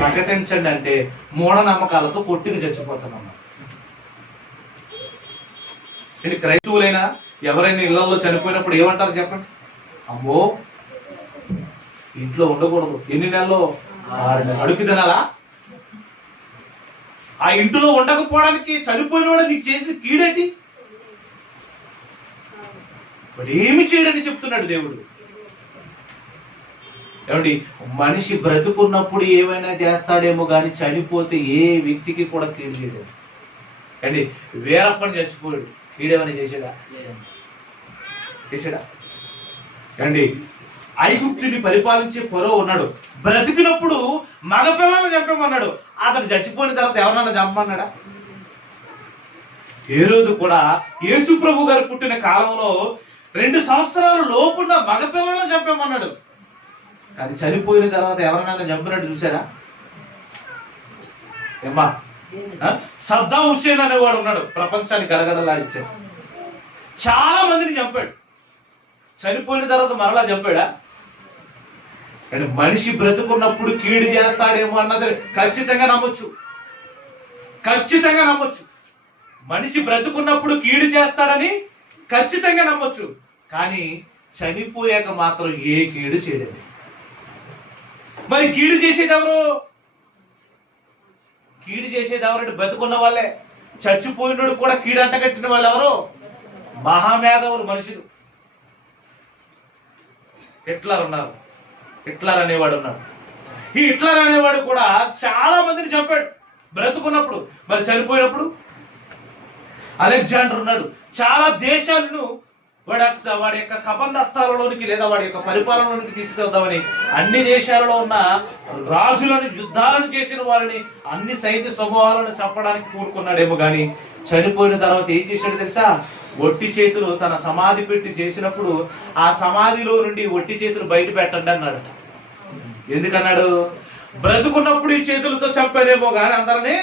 ప్రకటించండి అంటే మూఢనమ్మకాలతో కొట్టుకు చచ్చిపోతున్నాం. క్రైస్తవులైనా ఎవరైనా ఇళ్లలో చనిపోయినప్పుడు ఏమంటారు చెప్పండి? అమ్మో ఇంట్లో ఉండకూడదు, ఎన్ని నెలలో? 6 నెలలు. అడుగు తినాలా? ఆ ఇంటిలో ఉండకపోవడానికి చనిపోయిన వాడు నీకు చేసి కీడేంటి? వాడు ఏమి చేయడని చెప్తున్నాడు దేవుడు. ఏమండి, మనిషి బ్రతుకున్నప్పుడు ఏమైనా చేస్తాడేమో కానీ చనిపోతే ఏ వ్యక్తికి కూడా కీడు చేయలేదు. అండి, వీరప్పని చచ్చిపోయాడు, కీడేమని చేశాడా? అండి, ఐగుప్తుని పరిపాలించే ఫరో ఉన్నాడు, బ్రతికినప్పుడు మగపిల్లలను చంపమన్నాడు. అతను చచ్చిపోయిన తర్వాత ఎవరన్నా చంపమన్నాడా? ఏ రోజు కూడా యేసు ప్రభు గారు పుట్టిన కాలంలో 2 సంవత్సరాల లోపున్న మగపిల్లలను చంపమన్నాడు. కానీ చనిపోయిన తర్వాత ఎవరినైనా చంపినట్టు చూసారా? ఏమ్మా, సద్దాం హుస్సేన్ అనేవాడు ఉన్నాడు, ప్రపంచాన్ని గడగడలాడించాడు, చాలా మందిని చంపాడు. చనిపోయిన తర్వాత మరలా చంపాడా? కానీ మనిషి బ్రతుకున్నప్పుడు కీడు చేస్తాడేమో అన్నది ఖచ్చితంగా నమ్మొచ్చు. మనిషి బ్రతుకున్నప్పుడు కీడు చేస్తాడని ఖచ్చితంగా నమ్మొచ్చు. కానీ చనిపోయాక మాత్రం ఏ కీడు చేయలేదు. మరి కీడు చేసేది ఎవరు? బ్రతుకున్న వాళ్ళే. చచ్చిపోయినోడు కూడా కీడు అంటగట్టిన వాళ్ళు ఎవరు? మహామేధవులు మనుషులు. హిట్లర్ అనేవాడు ఉన్నాడు. ఈ హిట్లర్ అనేవాడు కూడా చాలా మందిని చంపాడు బ్రతుకున్నప్పుడు. మరి చనిపోయినప్పుడు అలెగ్జాండర్ ఉన్నాడు, చాలా దేశాలను వాడి యొక్క కబంధస్థాలలోనికి లేదా వాడి యొక్క పరిపాలనలోనికి తీసుకెళ్దామని అన్ని దేశాలలో ఉన్న రాజులను, యుద్ధాలను చేసిన వారిని, అన్ని సైన్య సమూహాలను చంపడానికి కూరుకున్నాడేమో కానీ చనిపోయిన తర్వాత ఏం చేశాడు తెలుసా? ఒట్టి చేతులు తన సమాధి పెట్టి చేసినప్పుడు ఆ సమాధిలో నుండి ఒట్టి చేతులు బయట పెట్టండి అన్నాడు. ఎందుకన్నాడు? బ్రతుకున్నప్పుడు ఈ చేతులతో చంపానేమో కానీ అందరినీ,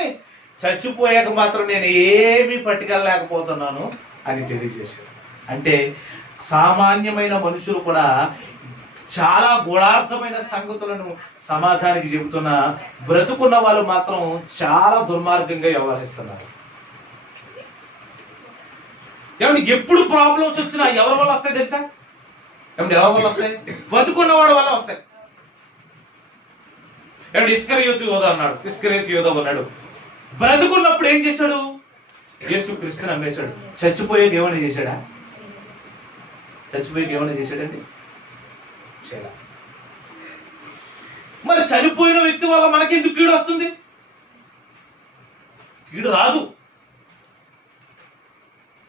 చచ్చిపోయాక మాత్రం నేను ఏమీ పట్టుకెళ్ళలేకపోతున్నాను అని తెలియజేశాడు. అంటే సామాన్యమైన మనుషులు కూడా చాలా గూఢార్థమైన సంగతులను సమాజానికి చెబుతున్న బ్రతుకున్న వాళ్ళు మాత్రం చాలా దుర్మార్గంగా వ్యవహరిస్తున్నారు. ఏమంటే ఎప్పుడు ప్రాబ్లమ్స్ వచ్చినా ఎవరి వల్ల వస్తాయి తెలుసా? ఎవరి వల్ల వస్తాయి? బతుకున్న వాడి వల్ల వస్తాయి. ఏమంటే ఇస్కరియోతు యోధ ఉన్నాడు, బ్రతుకున్నప్పుడు ఏం చేశాడు? యేసుక్రీస్తుని నమ్మేశాడు. చచ్చిపోయాక ఏమైనా చేశాడా? చేశాడండి? చేయడా. మరి చనిపోయిన వ్యక్తి వల్ల మనకెందుకు కీడు వస్తుంది? కీడు రాదు.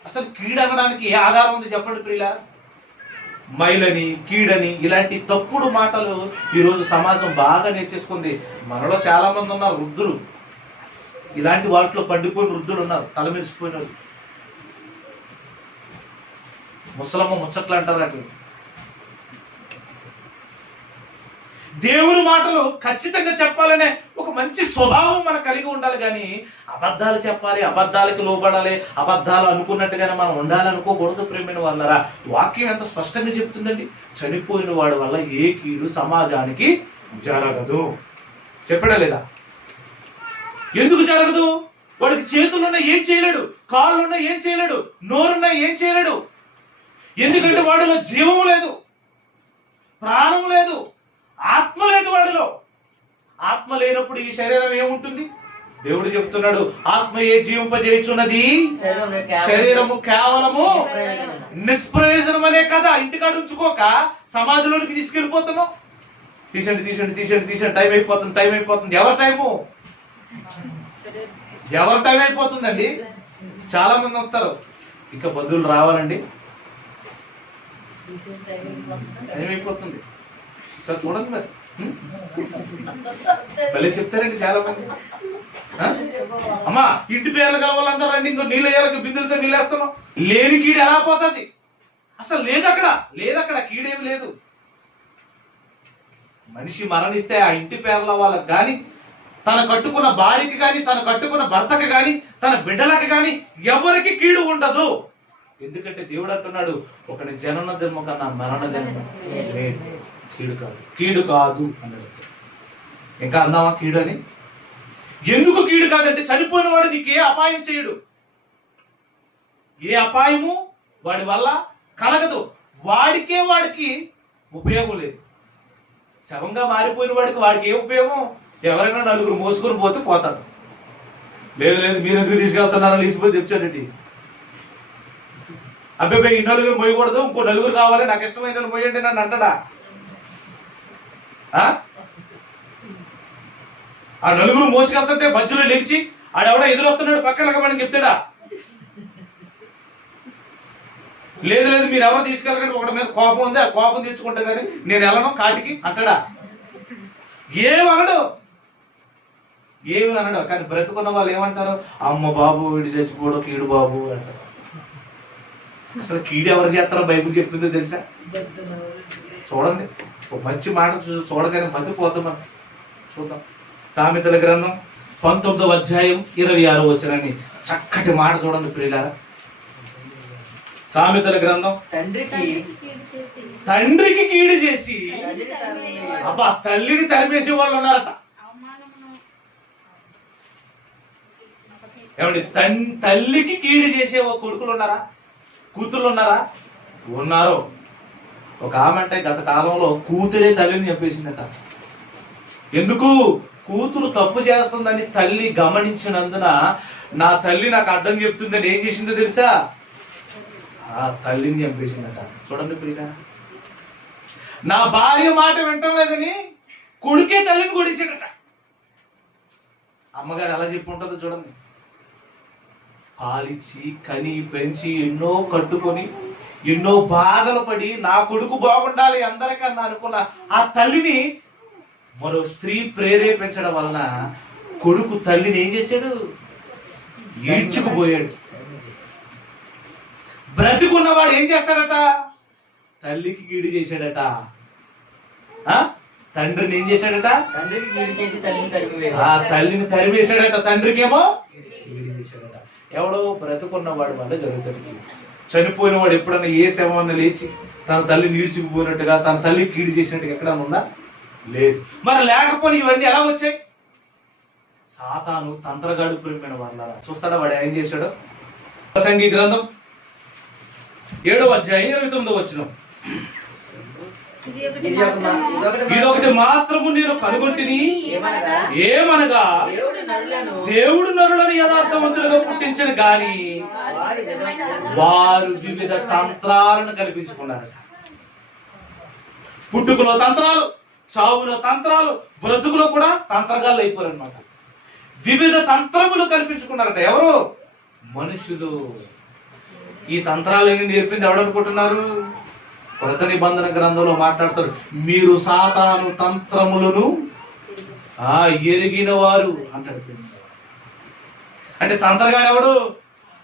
అసలు కీడు అనడానికి ఏ ఆధారం ఉంది చెప్పండి ప్రియులారా? మైలని, కీడని ఇలాంటి తప్పుడు మాటలు ఈరోజు సమాజం బాగా నేర్చేసుకుంది. మనలో చాలా మంది ఉన్నారు వృద్ధులు, ఇలాంటి వాటిలో పండిపోయిన వృద్ధులు ఉన్నారు, తల మెరిసిపోయినారు. ముసలమ్మ ముచ్చట్లు అంటారు అట్లా. దేవుని మాటలు ఖచ్చితంగా చెప్పాలనే ఒక మంచి స్వభావం మనకు కలిగి ఉండాలి, కానీ అబద్ధాలు చెప్పాలి, అబద్ధాలకు లోపడాలి, అబద్ధాలు అనుకున్నట్టుగానే మనం ఉండాలనుకోకూడదు. ప్రేమైన వాళ్ళరా, వాక్యం ఎంత స్పష్టంగా చెప్తుందండి. చనిపోయిన వాడి వల్ల ఏ కీడు సమాజానికి జరగదు. చెప్పడా లేదా? ఎందుకు జరగదు? వాడికి చేతులున్నా ఏం చేయలేడు, కాళ్ళున్నా ఏం చేయలేడు, నోరున్నా ఏం చేయలేడు. ఎందుకంటే వాడిలో జీవం లేదు, ప్రాణం లేదు, ఆత్మ లేదు వాడిలో. ఆత్మ లేనప్పుడు ఈ శరీరం ఏముంటుంది? దేవుడు చెప్తున్నాడు, ఆత్మయే జీవింపజేయుచున్నది, శరీరము కేవలము నిష్ప్రయోజనమనే కదా. ఇంటికాడ ఉంచుకోక సమాధిలోనికి తీసుకెళ్ళిపోతున్నాం. తీసండి తీసండి తీసండి తీసండి, టైం అయిపోతుంది, టైం అయిపోతుంది. ఎవరి టైము? ఎవరి టైం అయిపోతుందండి? చాలా మంది వస్తారు, ఇంకా బంధువులు రావాలండి, టైం అయిపోతుంది సార్ చూడండి. మరి మళ్ళీ చెప్తారండి చాలా మంది. అమ్మా ఇంటి పేర్లు కలవాలందరూ రండి, ఇంకో నీళ్ళు వేయాలి, బిందులతో నీళ్ళు వేస్తున్నాం. లేని కీడు ఎలా పోతుంది? అసలు లేదు అక్కడ, లేదు అక్కడ కీడేమి లేదు. మనిషి మరణిస్తే ఆ ఇంటి పేర్ల వాళ్ళకి కానీ, తన కట్టుకున్న భార్యకి కానీ, తన కట్టుకున్న భర్తకి కానీ, తన బిడ్డలకి కానీ ఎవరికి కీడు ఉండదు. ఎందుకంటే దేవుడు అంటున్నాడు, ఒకటి జనన ధర్మం కన్నా మరణ ధర్మం లేదు. కీడు కాదు, కీడు కాదు అన్నాడు. ఇంకా అందామా కీడు అని? ఎందుకు కీడు కాదంటే, చనిపోయిన వాడు నీకు ఏ అపాయం చేయడు, ఏ అపాయము వాడి వల్ల కలగదు. వాడికి ఉపయోగం లేదు. శవంగా మారిపోయిన వాడికి ఏ ఉపయోగం? ఎవరైనా నలుగురు మోసుకొని పోతే పోతాడు. లేదు లేదు మీరు ఎందుకు తీసుకెళ్తున్నారని లేచిపోయి తెచ్చాడండి. అబ్బాయి ఈ నలుగురు మోయకూడదు, ఇంకో నలుగురు కావాలి, నాకు ఇష్టమైన మోయండి నన్ను అంటాడా? ఆ నలుగురు మోసుకెళ్తుంటే మధ్యలో లేచి ఆడెవడ ఎదురొస్తున్నాడు పక్కన మనకి చెప్తాడా? లేదు లేదు మీరు ఎవరు తీసుకెళ్ళకండి, ఒకటి మీద కోపం ఉంది, ఆ కోపం తెచ్చుకుంటా కానీ నేను వెళ్ళను కాటికి అంటాడా? ఏమనడు, ఏమి అనడు. కానీ బ్రతుకున్న వాళ్ళు ఏమంటారు? అమ్మ బాబు వీడు చచ్చిపోవడం కీడు బాబు అంటారు. అసలు కీడు ఎవరు చేస్తారో బైబిల్ చెప్తుందో తెలుసా? చూడండి, ఒక మంచి మాట చూడగానే మతిపోతాం మనం. చూద్దాం, సామెతల గ్రంథం 19వ అధ్యాయం 26వ వచనాన్ని చక్కటి మాట చూడండి ప్రియులారా. సామెతల గ్రంథం, తండ్రికి కీడు చేసి అబ్బా తల్లిని తరిమేసే వాళ్ళు ఉన్నారట. ఏమండి, తల్లికి కీడు చేసే కొడుకులు ఉన్నారా? కూతుర్లు ఉన్నారా? ఉన్నారు. ఒక ఆమె అంటే గత కాలంలో కూతురే తల్లిని చంపేసిందట. ఎందుకు? కూతురు తప్పు చేస్తుందని తల్లి గమనించినందున, నా తల్లి నాకు అర్థం చెప్తుందని ఏం చేసిందో తెలుసా? ఆ తల్లిని చంపేసిందట. చూడండి ప్రియుడా, నా భార్య మాట వింటం లేదని కొడుకే తల్లిని కొడిచాడట. అమ్మగారు ఎలా చెప్పి ఉంటుందో చూడండి. పాలిచ్చి కని పెంచి ఎన్నో కట్టుకొని ఎన్నో బాధలు పడి నా కొడుకు బాగుండాలి అందరికన్నా అనుకున్న ఆ తల్లిని మరో స్త్రీ ప్రేరేపించడం వలన కొడుకు తల్లిని ఏం చేశాడు? ఈడ్చుకుపోయాడు. బ్రతికున్నవాడు ఏం చేస్తాడట? తల్లికి కీడు చేశాడట. తండ్రిని ఏం చేశాడట? ఆ తల్లిని తరిమేశాడట. తండ్రికేమో కీడు చేశాడట. ఎవడో బ్రతుకున్నవాడు వల్ల జరుగుతుంది. చనిపోయిన వాడు ఎప్పుడన్నా ఏ శవమన్నా లేచి తన తల్లి నీడ్చుకుపోయినట్టుగా, తన తల్లి కీడు చేసినట్టుగా ఎక్కడన్నా ఉందా? లేదు. మరి లేకపోతే ఇవన్నీ ఎలా వచ్చాయి? సాతాను తంత్రగాడు ప్రేమైన వాళ్ళ చూస్తాడా వాడు ఏం చేశాడు? ప్రసంగి గ్రంథం 7వ అధ్యాయం 29వ వచనం, ఇదొకటి మాత్రము నేను కనుగొంటిని, ఏమనగా దేవుడు నరులను యథార్థవంతులుగా పుట్టించను గాని వారు వివిధ తంత్రాలను కల్పించుకున్నారట. పుట్టుకలో తంత్రాలు, చావులో తంత్రాలు, బ్రతుకులో కూడా తంత్రగాళ్ళు అయిపోయారనమాట. వివిధ తంత్రములు కల్పించుకున్నారట. ఎవరు? మనుషులు. ఈ తంత్రాలన్నీ నేర్పింది ఎవడనుకుంటున్నారు? కొత్త నిబంధన గ్రంథంలో మాట్లాడతారు, మీరు సాతాను తంత్రములను ఎరిగిన వారు అంటాడు. అంటే తంత్రగాడు ఎవడు?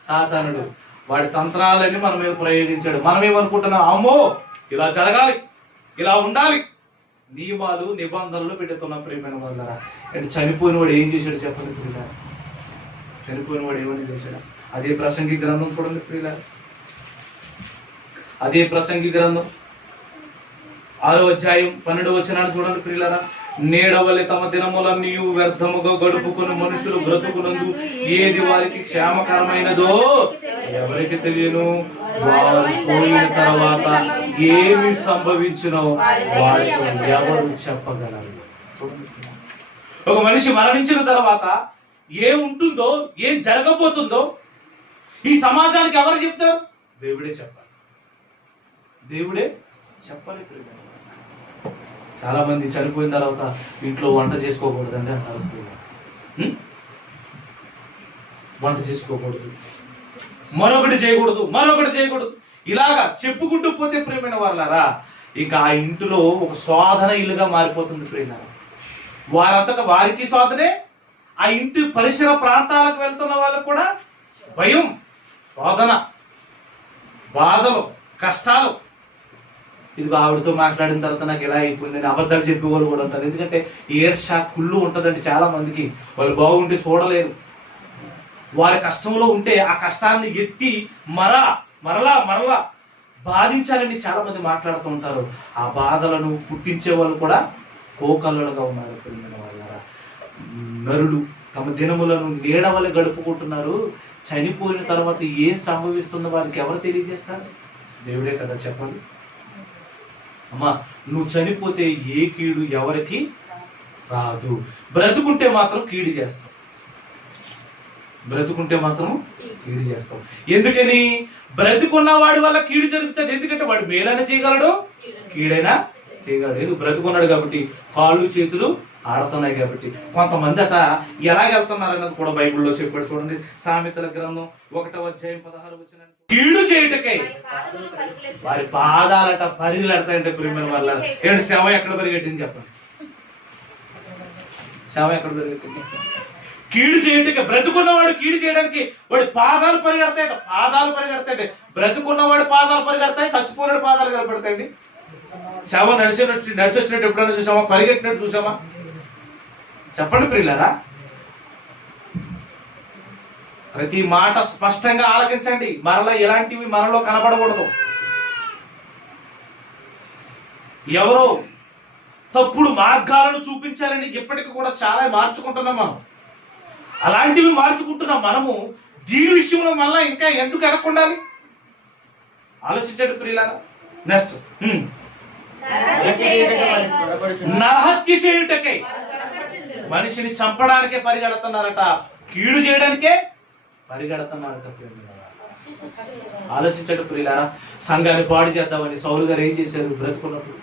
సాతానుడు. వాడి తంత్రాలన్నీ మన మీద ప్రయోగించాడు. మనం ఏమనుకుంటున్నాం? అమ్మో ఇలా జరగాలి, ఇలా ఉండాలి, నియమాలు నిబంధనలు పెట్టుతున్నాం. ప్రియమైన వాళ్ళరా, అంటే చనిపోయిన వాడు ఏం చేశాడు చెప్పండి ప్రియులారా? చనిపోయిన వాడు ఏమని చేశాడు? అదే ప్రసంగి గ్రంథం చూడండి ప్రియులారా, అదే ప్రసంగి గ్రంథం 6వ అధ్యాయం 12వ వచనాన్ని చూడండి ప్రియులారా. నేడవలె తమ దినములన్నీ వ్యర్థముగా గడుపుకుని మనుషులు బ్రతుకునందు ఏది వారికి క్షేమకరమైనదో ఎవరికి తెలియను. వారు పోయిన తర్వాత ఏమి సంభవించునో వారితో ఎవరు చెప్పగలరు? ఒక మనిషి మరణించిన తర్వాత ఏముంటుందో, ఏం జరగబోతుందో ఈ సమాజానికి ఎవరు చెప్తారు? దేవుడే చెప్పాలి. దేవుడే చెప్పాలి. చాలా మంది చనిపోయిన తర్వాత ఇంట్లో వంట చేసుకోకూడదండి అంటారు. వంట చేసుకోకూడదు, మరొకటి చేయకూడదు, మరొకటి చేయకూడదు, ఇలాగా చెప్పుకుంటూ పోతే ప్రియమైన వాళ్ళారా ఇక ఆ ఇంటిలో ఒక శోధన ఇల్లుగా మారిపోతుంది ప్రియమైన. వారంతటా వారికి శోధనే, ఆ ఇంటి పరిసర ప్రాంతాలకు వెళ్తున్న వాళ్ళకు కూడా భయం, శోధన, బాధలు, కష్టాలు. ఇదిగో ఆవిడతో మాట్లాడిన తర్వాత నాకు ఇలా అయిపోయిందని అబద్ధాలు చెప్పేవాళ్ళు కూడా ఉంటారు. ఎందుకంటే ఈర్ష, కుళ్ళు ఉంటుందండి చాలా మందికి. వాళ్ళు బాగుంటే చూడలేరు. వారి కష్టంలో ఉంటే ఆ కష్టాన్ని ఎత్తి మరలా బాధించాలని చాలా మంది మాట్లాడుతూ ఉంటారు. ఆ బాధలను పుట్టించే వాళ్ళు కూడా కోకల్లుగా ఉన్నారు. పిల్లల వాళ్ళ నరులు తమ దినములను నీడవలె గడుపుకుంటున్నారు. చనిపోయిన తర్వాత ఏం సంభవిస్తుందో వారికి ఎవరు తెలియజేస్తారు? దేవుడే కదా చెప్పండి. అమ్మా నువ్వు చనిపోతే ఏ కీడు ఎవరికి రాదు. బ్రతుకుంటే మాత్రం కీడు చేస్తాం. బ్రతుకుంటే మాత్రం కీడు చేస్తాం. ఎందుకని? బ్రతుకున్న వాడి వల్ల కీడు జరుగుతుంది. ఎందుకంటే వాడు మేలైనా చేయగలడు, కీడైనా చేయగలడు. ఎందుకు? బ్రతుకున్నాడు కాబట్టి, కాళ్ళు చేతులు ఆడుతున్నాయి కాబట్టి. కొంతమంది అట ఎలాగెళ్తున్నారు అన్నది కూడా బైబిల్లో చెప్పాడు. చూడండి, సామెతల గ్రంథం 1వ అధ్యాయం 16వ వచనం. కీడు చేయుటకై వారి పాదాలట పరిగెడతాయంటే ప్రియమైన వాళ్ళ. ఏంటి శవం ఎక్కడ పరిగెట్టింది చెప్పండి? శవం ఎక్కడ పరిగెట్టింది? కీడు చేయుటకే. బ్రతుకున్నవాడు కీడు చేయడానికి వాడి పాదాలు పరిగెడతాయట, పాదాలు పరిగెడతాయండి. బ్రతుకున్నవాడి పాదాలు పరిగెడతాయి, చచ్చిపోయిన పాదాలు కనపడతాయండి. శవం నడిచి వచ్చినట్టు ఎప్పుడైనా చూసామా? పరిగెట్టినట్టు చూసామా? చెప్పండి ప్రియులారా. ప్రతి మాట స్పష్టంగా ఆలకించండి. మరలా ఇలాంటివి మనలో కనబడకూడదు. ఎవరో తప్పుడు మార్గాలను చూపించాలని ఇప్పటికీ కూడా చాలా మార్చుకుంటున్నాం మనం. అలాంటివి మార్చుకుంటున్నాం మనము. దీని విషయంలో మళ్ళా ఇంకా ఎందుకు వెనక్కుండాలి? ఆలోచించండి ప్రియులారా. నెక్స్ట్, నరహత్య చేయుటకై. మనిషిని చంపడానికే పరిగెడుతున్నారట, కీడు చేయడానికే పరిగెడుతున్నారట. ఆలోచించండి ప్రియులారా. సంఘాన్ని పాడు చేద్దామని సౌలు గారు ఏం చేశారు? బ్రతుకున్నప్పుడు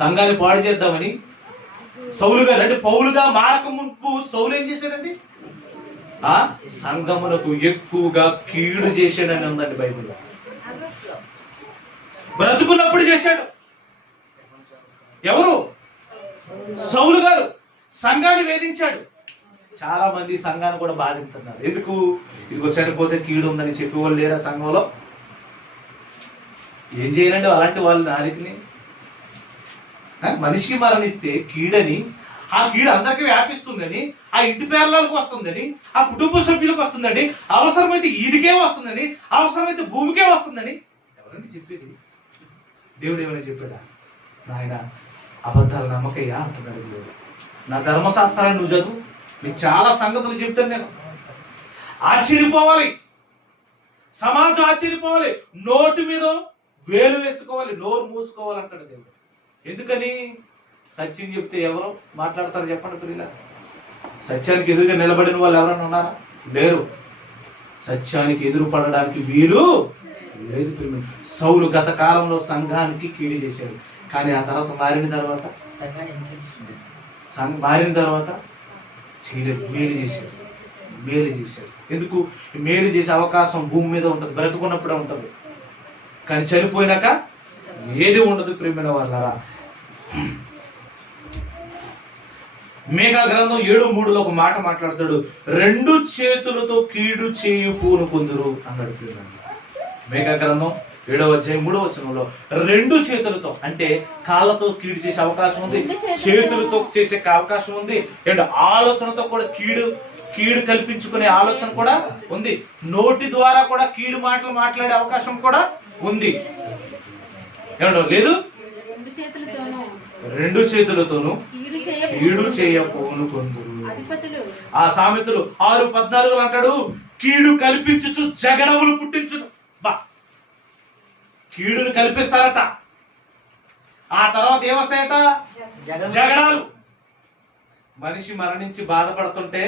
సంఘాన్ని పాడు చేద్దామని సౌలు గారు, అంటే పౌలుగా మారక మునుపు సౌలు ఏం చేశాడండి? ఆ సంఘములకు ఎక్కువగా కీడు చేశాడని ఉందండి బైబిల్లో. బ్రతుకున్నప్పుడు చేశాడు. ఎవరు? సౌలు గారు సంఘాన్ని వేధించాడు. చాలా మంది సంఘాన్ని కూడా బాధిస్తున్నారు. ఎందుకు? ఇదిగో చనిపోతే కీడు ఉందని చెప్పేవాళ్ళు లేరా సంఘంలో? ఏం చేయాలండి అలాంటి వాళ్ళ నాలికని? మనిషి మరణిస్తే కీడని, ఆ కీడు అందరికీ వ్యాపిస్తుందని, ఆ ఇంటి పేర్లకు వస్తుందని, ఆ కుటుంబ సభ్యులకు వస్తుందండి, అవసరమైతే ఈదికే వస్తుందని, అవసరమైతే భూమికే వస్తుందని ఎవరండి చెప్పేది? దేవుడు ఏమైనా చెప్పాడా? నాయన అబద్ధాలు నమ్మకయ్యా అంటున్నాడు దేవుడు. నా ధర్మశాస్త్రాన్ని నువ్వు చదువు, నీకు చాలా సంగతులు చెప్తాను నేను. ఆశ్చర్యపోవాలి, సమాజం ఆశ్చర్యపోవాలి, నోటి మీద వేలు వేసుకోవాలి, నోరు మూసుకోవాలి అంటాడు దేవుడు. ఎందుకని? సత్యం చెప్తే ఎవరు మాట్లాడతారు చెప్పండి ప్రియుల? సత్యానికి ఎదురుగా నిలబడిన వాళ్ళు ఎవరైనా ఉన్నారా? లేరు. సత్యానికి ఎదురు పడడానికి వీలు లేదు ప్రియులు. సౌలు గత కాలంలో సంఘానికి కీడు చేశాడు, కానీ ఆ తర్వాత మారిన తర్వాత చేయలేదు, మేలు చేశాడు. మేలు చేశాడు. ఎందుకు? మేలు చేసే అవకాశం భూమి మీద ఉంటుంది, బ్రతుకున్నప్పుడే ఉంటుంది, కానీ చనిపోయినాక ఏది ఉండదు ప్రియమైన వాళ్ళరా. మీకా గ్రంథం 7:3 ఒక మాట మాట్లాడతాడు, 2 చేతులతో కీడు చేయు పూనుకొందురు అన్నాడు. మీకా గ్రంథం 7:3 2 చేతులతో అంటే కాళ్ళతో కీడు చేసే అవకాశం ఉంది, చేతులతో చేసే అవకాశం ఉంది, అండ్ ఆలోచనతో కూడా కీడు కల్పించుకునే ఆలోచన కూడా ఉంది, నోటి ద్వారా కూడా కీడు మాటలు మాట్లాడే అవకాశం కూడా ఉంది. ఏమంటారు? లేదు, 2 చేతులతోనూ కీడు చేయకూనుకొందురు. ఆ సామెతలు 6:14 అంటాడు, కీడు కల్పించుచు జగడములు పుట్టించును. బా, కీడును కల్పిస్తారట, ఆ తర్వాత ఏమొస్తాయట? జగడాలు. మనిషి మరణించి బాధపడుతుంటే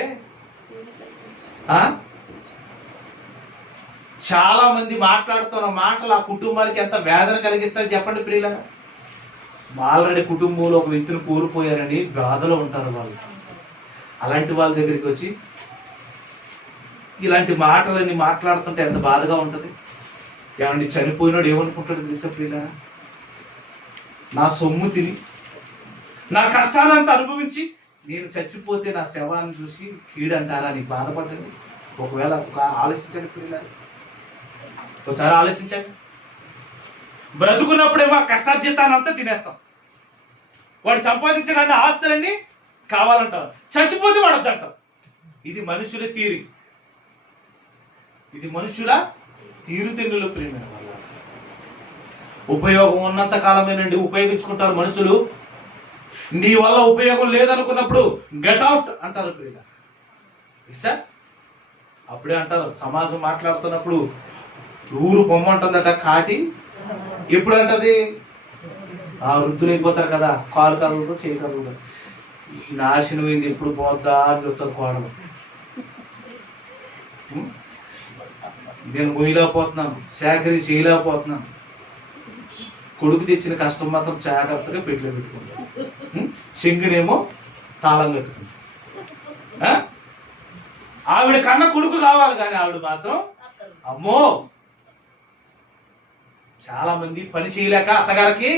చాలా మంది మాట్లాడుతున్న మాటలు ఆ కుటుంబానికి ఎంత వేదన కలిగిస్తాయి చెప్పండి ప్రియులారా. ఆల్రెడీ కుటుంబంలో ఒక వ్యక్తిని కోల్పోయారని బాధలో ఉంటారు వాళ్ళు. అలాంటి వాళ్ళ దగ్గరికి వచ్చి ఇలాంటి మాటలన్నీ మాట్లాడుతుంటే ఎంత బాధగా ఉంటుంది. ఏమండి, చనిపోయినాడు ఏమనుకుంటాడు తెలుసా ప్రియులారా? నా సొమ్ము తిని నా కష్టాలంతా అనుభవించి నేను చచ్చిపోతే నా శవాన్ని చూసి కీడంటారా అని బాధపడ్డండి. ఒకవేళ ఆలోచించండి ప్రియులారా, ఒకసారి ఆలోచించండి. బ్రతుకున్నప్పుడేమో కష్టార్జితాన్ని అంతా తినేస్తాం, వాడు సంపాదించడాన్ని ఆస్తులన్నీ కావాలంటాం, చచ్చిపోతే వాడు వద్దంటాం. ఇది మనుషుల తీరు, ఇది మనుషుల తీరుతెన్నుల ప్రేమ. ఉపయోగం ఉన్నంత కాలమేనండి ఉపయోగించుకుంటారు మనుషులు. నీ వల్ల ఉపయోగం లేదనుకున్నప్పుడు గెట్ అవుట్ అంటారు ప్రియుల. అప్పుడే అంటారు, సమాజం మాట్లాడుతున్నప్పుడు ఊరు పొమ్మంటుందట కాటి. ఎప్పుడు అంటది? ఆ వృద్ధులు అయిపోతారు కదా, కాలు కలుగుతో చేయి కలుగుతారు. ఈ నాశనం అయింది ఎప్పుడు పోద్దా అని చెప్తారు కోడలు. నేను మొయ్యలేకపోతున్నాను, సేకరించి చేయలేకపోతున్నాను. కొడుకు తెచ్చిన కష్టం మాత్రం జాగ్రత్తగా పెట్లో పెట్టుకుంటాను, చెంగునేమో తాళం కట్టుకుంది. ఆవిడ కన్నా కొడుకు కావాలి కానీ ఆవిడ మాత్రం అమ్మో. చాలా మంది పని చేయలేక అత్తగారికి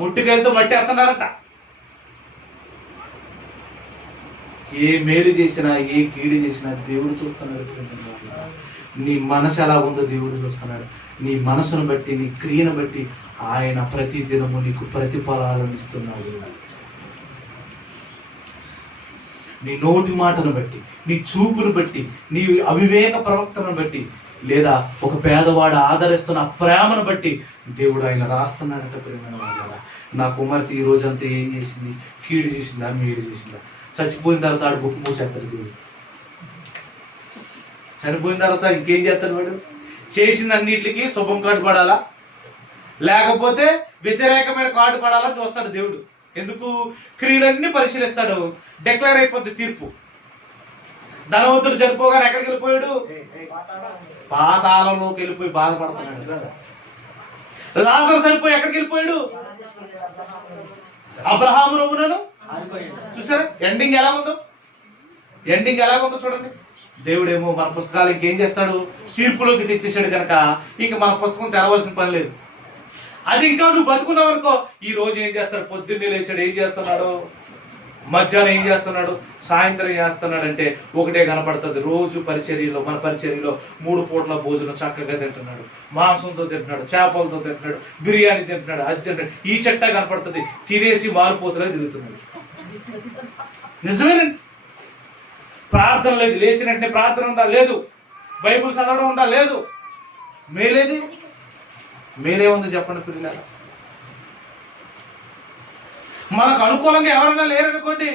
ముట్టుకెళ్తూ మట్టి ఎత్తన్నారట. ఏ మేలు చేసినా ఏ కీడు చేసినా దేవుడు చూస్తున్నాడు. నీ మనసు ఎలా ఉందో దేవుడు చూస్తున్నాడు. నీ మనసును బట్టి, నీ క్రియను బట్టి ఆయన ప్రతి దినము నీకు ప్రతిఫలాలను ఇస్తున్నాడు. నీ నోటి మాటను బట్టి, నీ చూపును బట్టి, నీ అవివేక ప్రవక్తను బట్టి, లేదా ఒక పేదవాడు ఆదరిస్తున్న ప్రేమను బట్టి దేవుడు ఆయన రాస్తున్నాడట. ప్రేమైన వాళ్ళ, నా కుమార్తె ఈ రోజంతా ఏం చేసింది? కీడు చేసిందా మేలు చేసిందా? చచ్చిపోయిన తర్వాత ఆడు బుక్ మూసేస్తాడు దేవుడు. చనిపోయిన తర్వాత ఇంకేం చేస్తాడు వాడు? చేసిన అన్నిటికి శుభం కార్డు పడాలా, లేకపోతే వ్యతిరేకమైన కార్డు పడాలా చూస్తాడు దేవుడు. ఎందుకు? క్రియలన్నీ పరిశీలిస్తాడు. డిక్లేర్ అయిపోద్ది తీర్పు. ధనవంతుడు చనిపోగానే ఎక్కడికి వెళ్ళిపోయాడు? పాతాళంలోకి వెళ్ళిపోయి బాధపడుతున్నాడు. లాజరు చనిపోయి ఎక్కడికి వెళ్ళిపోయాడు? అబ్రహాము రొమ్మునను చూసారా ఎండింగ్ ఎలాగుందో? ఎండింగ్ ఎలాగుందో చూడండి. దేవుడేమో మన పుస్తకాలు ఇంకేం చేస్తాడు? తీర్పులోకి తెచ్చేసాడు కనుక ఇంక మన పుస్తకం తెరవలసిన పని లేదు. అది ఇంకా నువ్వు బతుకున్నావు అనుకో, ఈ రోజు ఏం చేస్తాడు? పొద్దున్నే లేచాడు, ఏం చేస్తున్నాడు? మధ్యాహ్నం ఏం చేస్తున్నాడు? సాయంత్రం చేస్తున్నాడు అంటే ఒకటే కనపడుతుంది. రోజు పరిచర్యలో, మన పరిచర్యలో 3 పూట్ల భోజనం చక్కగా తింటున్నాడు, మాంసంతో తింటున్నాడు, చేపలతో తింటున్నాడు, బిర్యానీ తింటున్నాడు, అది తింటున్నాడు. ఈ చెట్ట కనపడుతుంది. తినేసి మారిపోతున్నా తిరుగుతున్నాడు. నిజమేనండి. ప్రార్థన లేదు, లేచిన వెంటనే ప్రార్థన ఉందా? లేదు. బైబుల్ చదవడం ఉందా? లేదు. మేలేది? మేలే ఉంది చెప్పండి పిల్లలు. మనకు అనుకూలంగా ఎవరైనా లేరనుకోండి,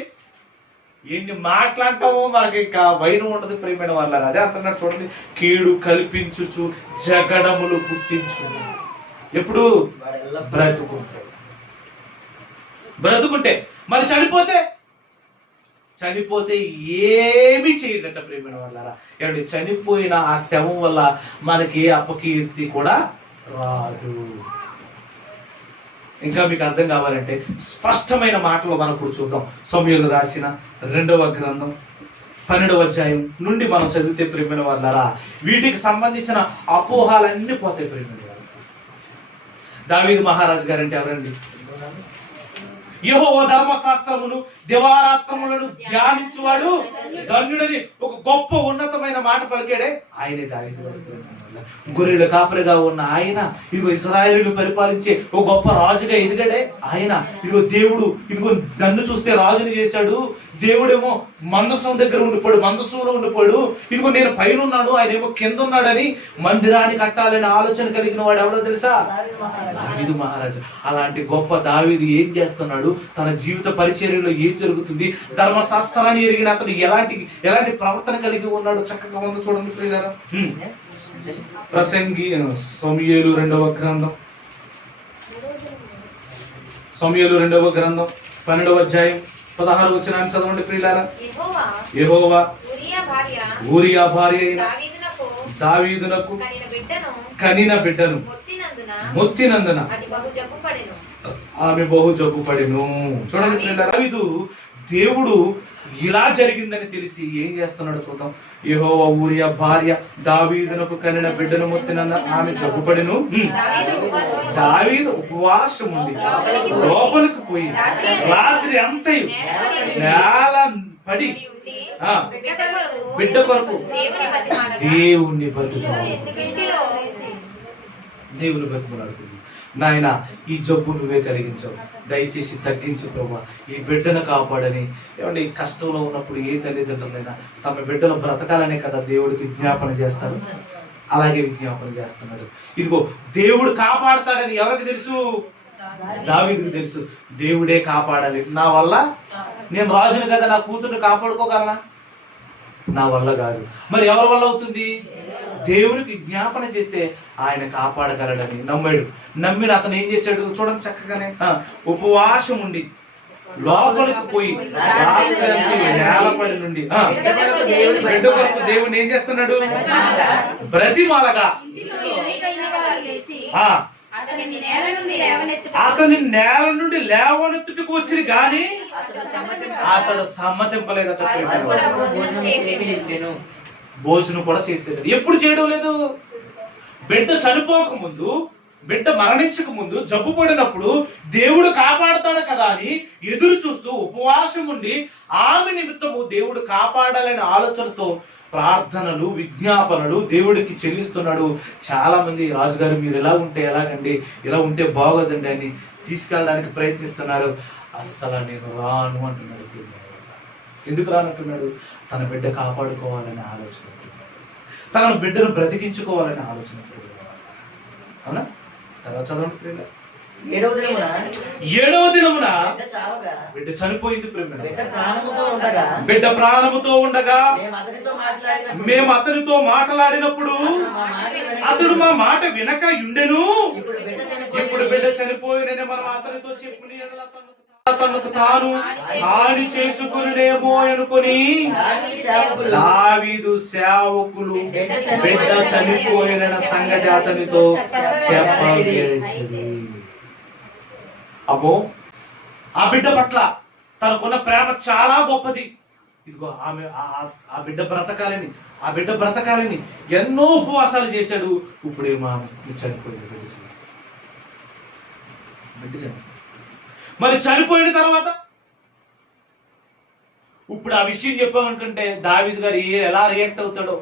ఎన్ని మాట్లాడతామో మనకి ఇంకా వైరం ఉండదు ప్రియమైన వాళ్ళ. అదే అంటున్నాడు చూడండి, కీడు కల్పించుచు జగడములు పుట్టించు. ఎప్పుడు? బ్రతుకుంటే. మరి చనిపోతే ఏమీ చేయదట ప్రియమైన వాళ్ళారా. ఏమంటే చనిపోయిన ఆ శవం వల్ల మనకి ఏ అపకీర్తి కూడా రాదు. ఇంకా మీకు అర్థం కావాలంటే స్పష్టమైన మాటలు మనం ఇప్పుడు చూద్దాం. సమూయేలు రాసిన 2వ గ్రంథం 12వ అధ్యాయం నుండి మనం చదివితే ప్రియమైన వాళ్ళారా, వీటికి సంబంధించిన అపోహాలన్నీ పోతాయి ప్రియమైన వాళ్ళు. దావీదు మహారాజు గారంటే ఎవరండి? యెహోవా ధర్మశాస్త్రమును దివారాత్రములను ధ్యానించువాడు ధన్యుడని ఒక గొప్ప ఉన్నతమైన మాట పలికాడే ఆయనే దావీదు వరకు. గొర్రెల కాపరిగా ఉన్న ఆయన ఇదిగో ఇశ్రాయేలును పరిపాలించే ఒక గొప్ప రాజుగా ఎదిగాడే ఆయన. ఇదిగో దేవుడు ఇదిగో నన్ను చూస్తే రాజుని చేశాడు, దేవుడేమో మందసం దగ్గర ఉండిపోయాడు, మందసంలో ఉండిపోయాడు, ఇదిగో నేను పైన ఉన్నాడు, ఆయన ఏమో కింద ఉన్నాడని మందిరాన్ని కట్టాలనే ఆలోచన కలిగిన వాడు ఎవరో తెలుసా? దావీదు మహారాజు. అలాంటి గొప్ప దావీదు ఏం చేస్తున్నాడు, తన జీవిత పరిచర్యలో ఏం జరుగుతుంది, ధర్మశాస్త్రాన్ని ఎరిగిన అతను ఎలాంటి ప్రవర్తన కలిగి ఉన్నాడు చక్కగా ఉందో చూడండి ప్రియులారా. ప్రసంగి సమూయేలు 2వ గ్రంథం, సమూయేలు 2వ గ్రంథం 12వ అధ్యాయం 16వ వచనాన్ని చదవండి ప్రియులారా. యెహోవా ఊరియా భార్య అయిన దావీదునకు కనిన బిడ్డను మొత్తినందున ఆమె బహు జబ్బు పడెను. చూడండి ప్రియులారా, దావీదు దేవుడు ఇలా జరిగిందని తెలిసి ఏం చేస్తున్నాడో చూద్దాం. యెహోవా ఊరియా భార్య దావీదునకు కనిన బిడ్డను మొత్తినందున ఆమె జబ్బుపడెను. దావీదు ఉపవాసం ఉండి లోపలికి పోయి రాత్రి అంతయు నేల పడి బిడ్డ కొరకు దేవుణ్ణి బతిమాలాడుతుంది. నాయన, ఈ జబ్బు నువ్వే కలిగించావు, దయచేసి తగ్గించు ప్రభా, ఈ బిడ్డను కాపాడని. ఏమంటే కష్టంలో ఉన్నప్పుడు ఏ తల్లిదండ్రులైనా తమ బిడ్డను బ్రతకాలనే కదా దేవుడికి విజ్ఞాపన చేస్తారు. అలాగే విజ్ఞాపన చేస్తున్నాడు. ఇదిగో దేవుడు కాపాడతాడని ఎవరికి తెలుసు? దావీదుకు తెలుసు. దేవుడే కాపాడాలి. నా వల్ల, నేను రాజును కదా, నా కూతుర్ని కాపాడుకోగలనా? నా వల్ల కాదు. మరి ఎవరి వల్ల అవుతుంది? దేవునికి జ్ఞాపన చేస్తే ఆయన కాపాడగలడని నమ్మాడు. నమ్మిన అతను ఏం చేశాడు చూడండి చక్కగానే. ఉపవాసం ఉండి లోపలికి పోయి నేలపడి నుండి బిడ్డ కొరకు దేవుడిని ఏం చేస్తున్నాడు? బ్రతిమాలగా అతని నేల నుండి లేవనెత్తుటకు వచ్చి గాని అతడు సమ్మతింపలేదు. భోజనం కూడా చేయలేదు. ఎప్పుడు చేయడం లేదు? బిడ్డ చనిపోక ముందు, బిడ్డ మరణించక ముందు, జబ్బు పడినప్పుడు దేవుడు కాపాడుతాడు కదా అని ఎదురు చూస్తూ ఉపవాసం ఉండి ఆమె నిమిత్తము దేవుడు కాపాడాలనే ఆలోచనతో ప్రార్థనలు, విజ్ఞాపనలు దేవుడికి చెల్లిస్తున్నాడు. చాలా మంది రాజుగారు మీరు ఎలా ఉంటే ఎలాగండి, ఇలా ఉంటే బాగోదండి అని తీసుకెళ్ళడానికి ప్రయత్నిస్తున్నారు. అస్సలు నేను రాను అంటున్నాడు. ఎందుకు రానంటున్నాడు? తన బిడ్డ కాపాడుకోవాలనే ఆలోచన, తన బిడ్డను బ్రతికించుకోవాలనే ఆలోచన. అవునా? తర్వాత చదవండి. 7వ దినమున బిడ్డ చనిపోయింది. బిడ్డ ప్రాణముతో ఉండగా మేము అతనితో మాట్లాడినప్పుడు అతడు మా మాట వినక ఉండెను. ఇప్పుడు బిడ్డ చనిపోయినని మనం అతనితో చెప్పుని తనకు తాను హాని చేసుకునేమో అనుకుని దావీదు సేవకులు బిడ్డ చనిపోయిన సంగతి అతనితో చెప్పేసింది. అమ్మో, ఆ బిడ్డ పట్ల తనకున్న ప్రేమ చాలా గొప్పది. ఇదిగో ఆమె ఆ బిడ్డ బ్రతకాలని ఎన్నో ఉపవాసాలు చేశాడు. ఇప్పుడేమో చనిపోయింది. మరి చనిపోయిన తర్వాత ఇప్పుడు ఆ విషయం చెప్పామనుకుంటే దావీదు గారు ఎలా రియాక్ట్ అవుతాడో.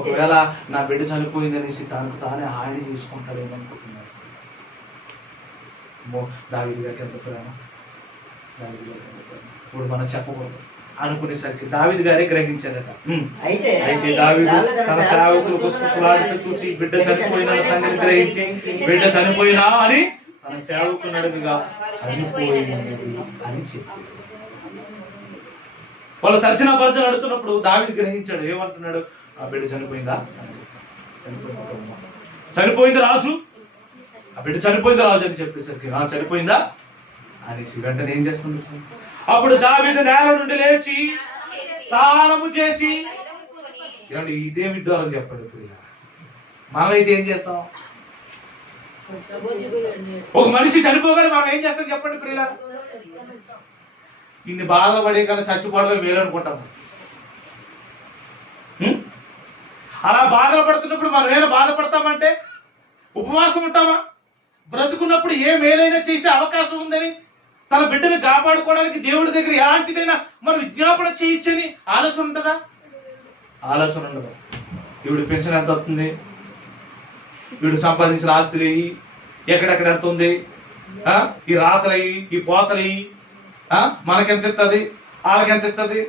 ఒకవేళ నా బిడ్డ చనిపోయింది అనేసి తనకు తానే హాని చేసుకుంటాడు ఏమనుకుంటున్నాడు. దావీదు గారికి ఎంత ప్రేమ, ఇప్పుడు మనం చెప్పకూడదు అనుకునేసరికి దావీదు గారే గ్రహించారట. అయితే దావీదు తన సేవకులు గుసగుసలాడుతూ చూసి బిడ్డ చనిపోయిన సంగతి గ్రహించి బిడ్డ చనిపోయినా అని తన సేవకుని అడుగుగా చనిపోయినది అని చెప్పి వాళ్ళు తర్జన భర్జన అడుగుతున్నప్పుడు దావీదు గ్రహించాడు. ఏమంటున్నాడు? ఆ బిడ్డ చనిపోయిందా? చనిపోయింది రాజు, ఆ బిడ్డ చనిపోయింది రాజు అని చెప్పేసరికి చనిపోయిందా అనేసి వెంటనే ఏం చేస్తుంది? అప్పుడు దావీదు నేల నుండి లేచి స్నానము చేసి, ఏమండి ఇదే విడ్డూరం చెప్పండి. మనమైతే ఏం చేస్తాం? ఒక మనిషి చనిపోగానే మనం ఏం చేస్తాం చెప్పండి ప్రియుల? ఇన్ని బాధలు పడే కన్నా చచ్చిపోవడమే వేరు అనుకుంటాం. అలా బాధలు పడుతున్నప్పుడు మనం ఏమైనా బాధపడతామంటే ఉపవాసం ఉంటామా? బ్రతుకున్నప్పుడు ఏ మేలైనా చేసే అవకాశం ఉందని తన బిడ్డని కాపాడుకోవడానికి దేవుడి దగ్గర ఎలాంటిదైనా మనం విజ్ఞాపన చేయొచ్చని ఆలోచన ఉంటుందా? ఆలోచన ఉండదు. వీడు పెన్షన్ ఎంత వస్తుంది, వీడు సంపాదించిన ఆస్తులు అయ్యి ఎక్కడెక్కడ ఎంత ఉంది, ఈ రాతలయ్యి ఈ పోతలయ్యి మనకెంత ఇస్తుంది, వాళ్ళకెంత ఇస్తుంది,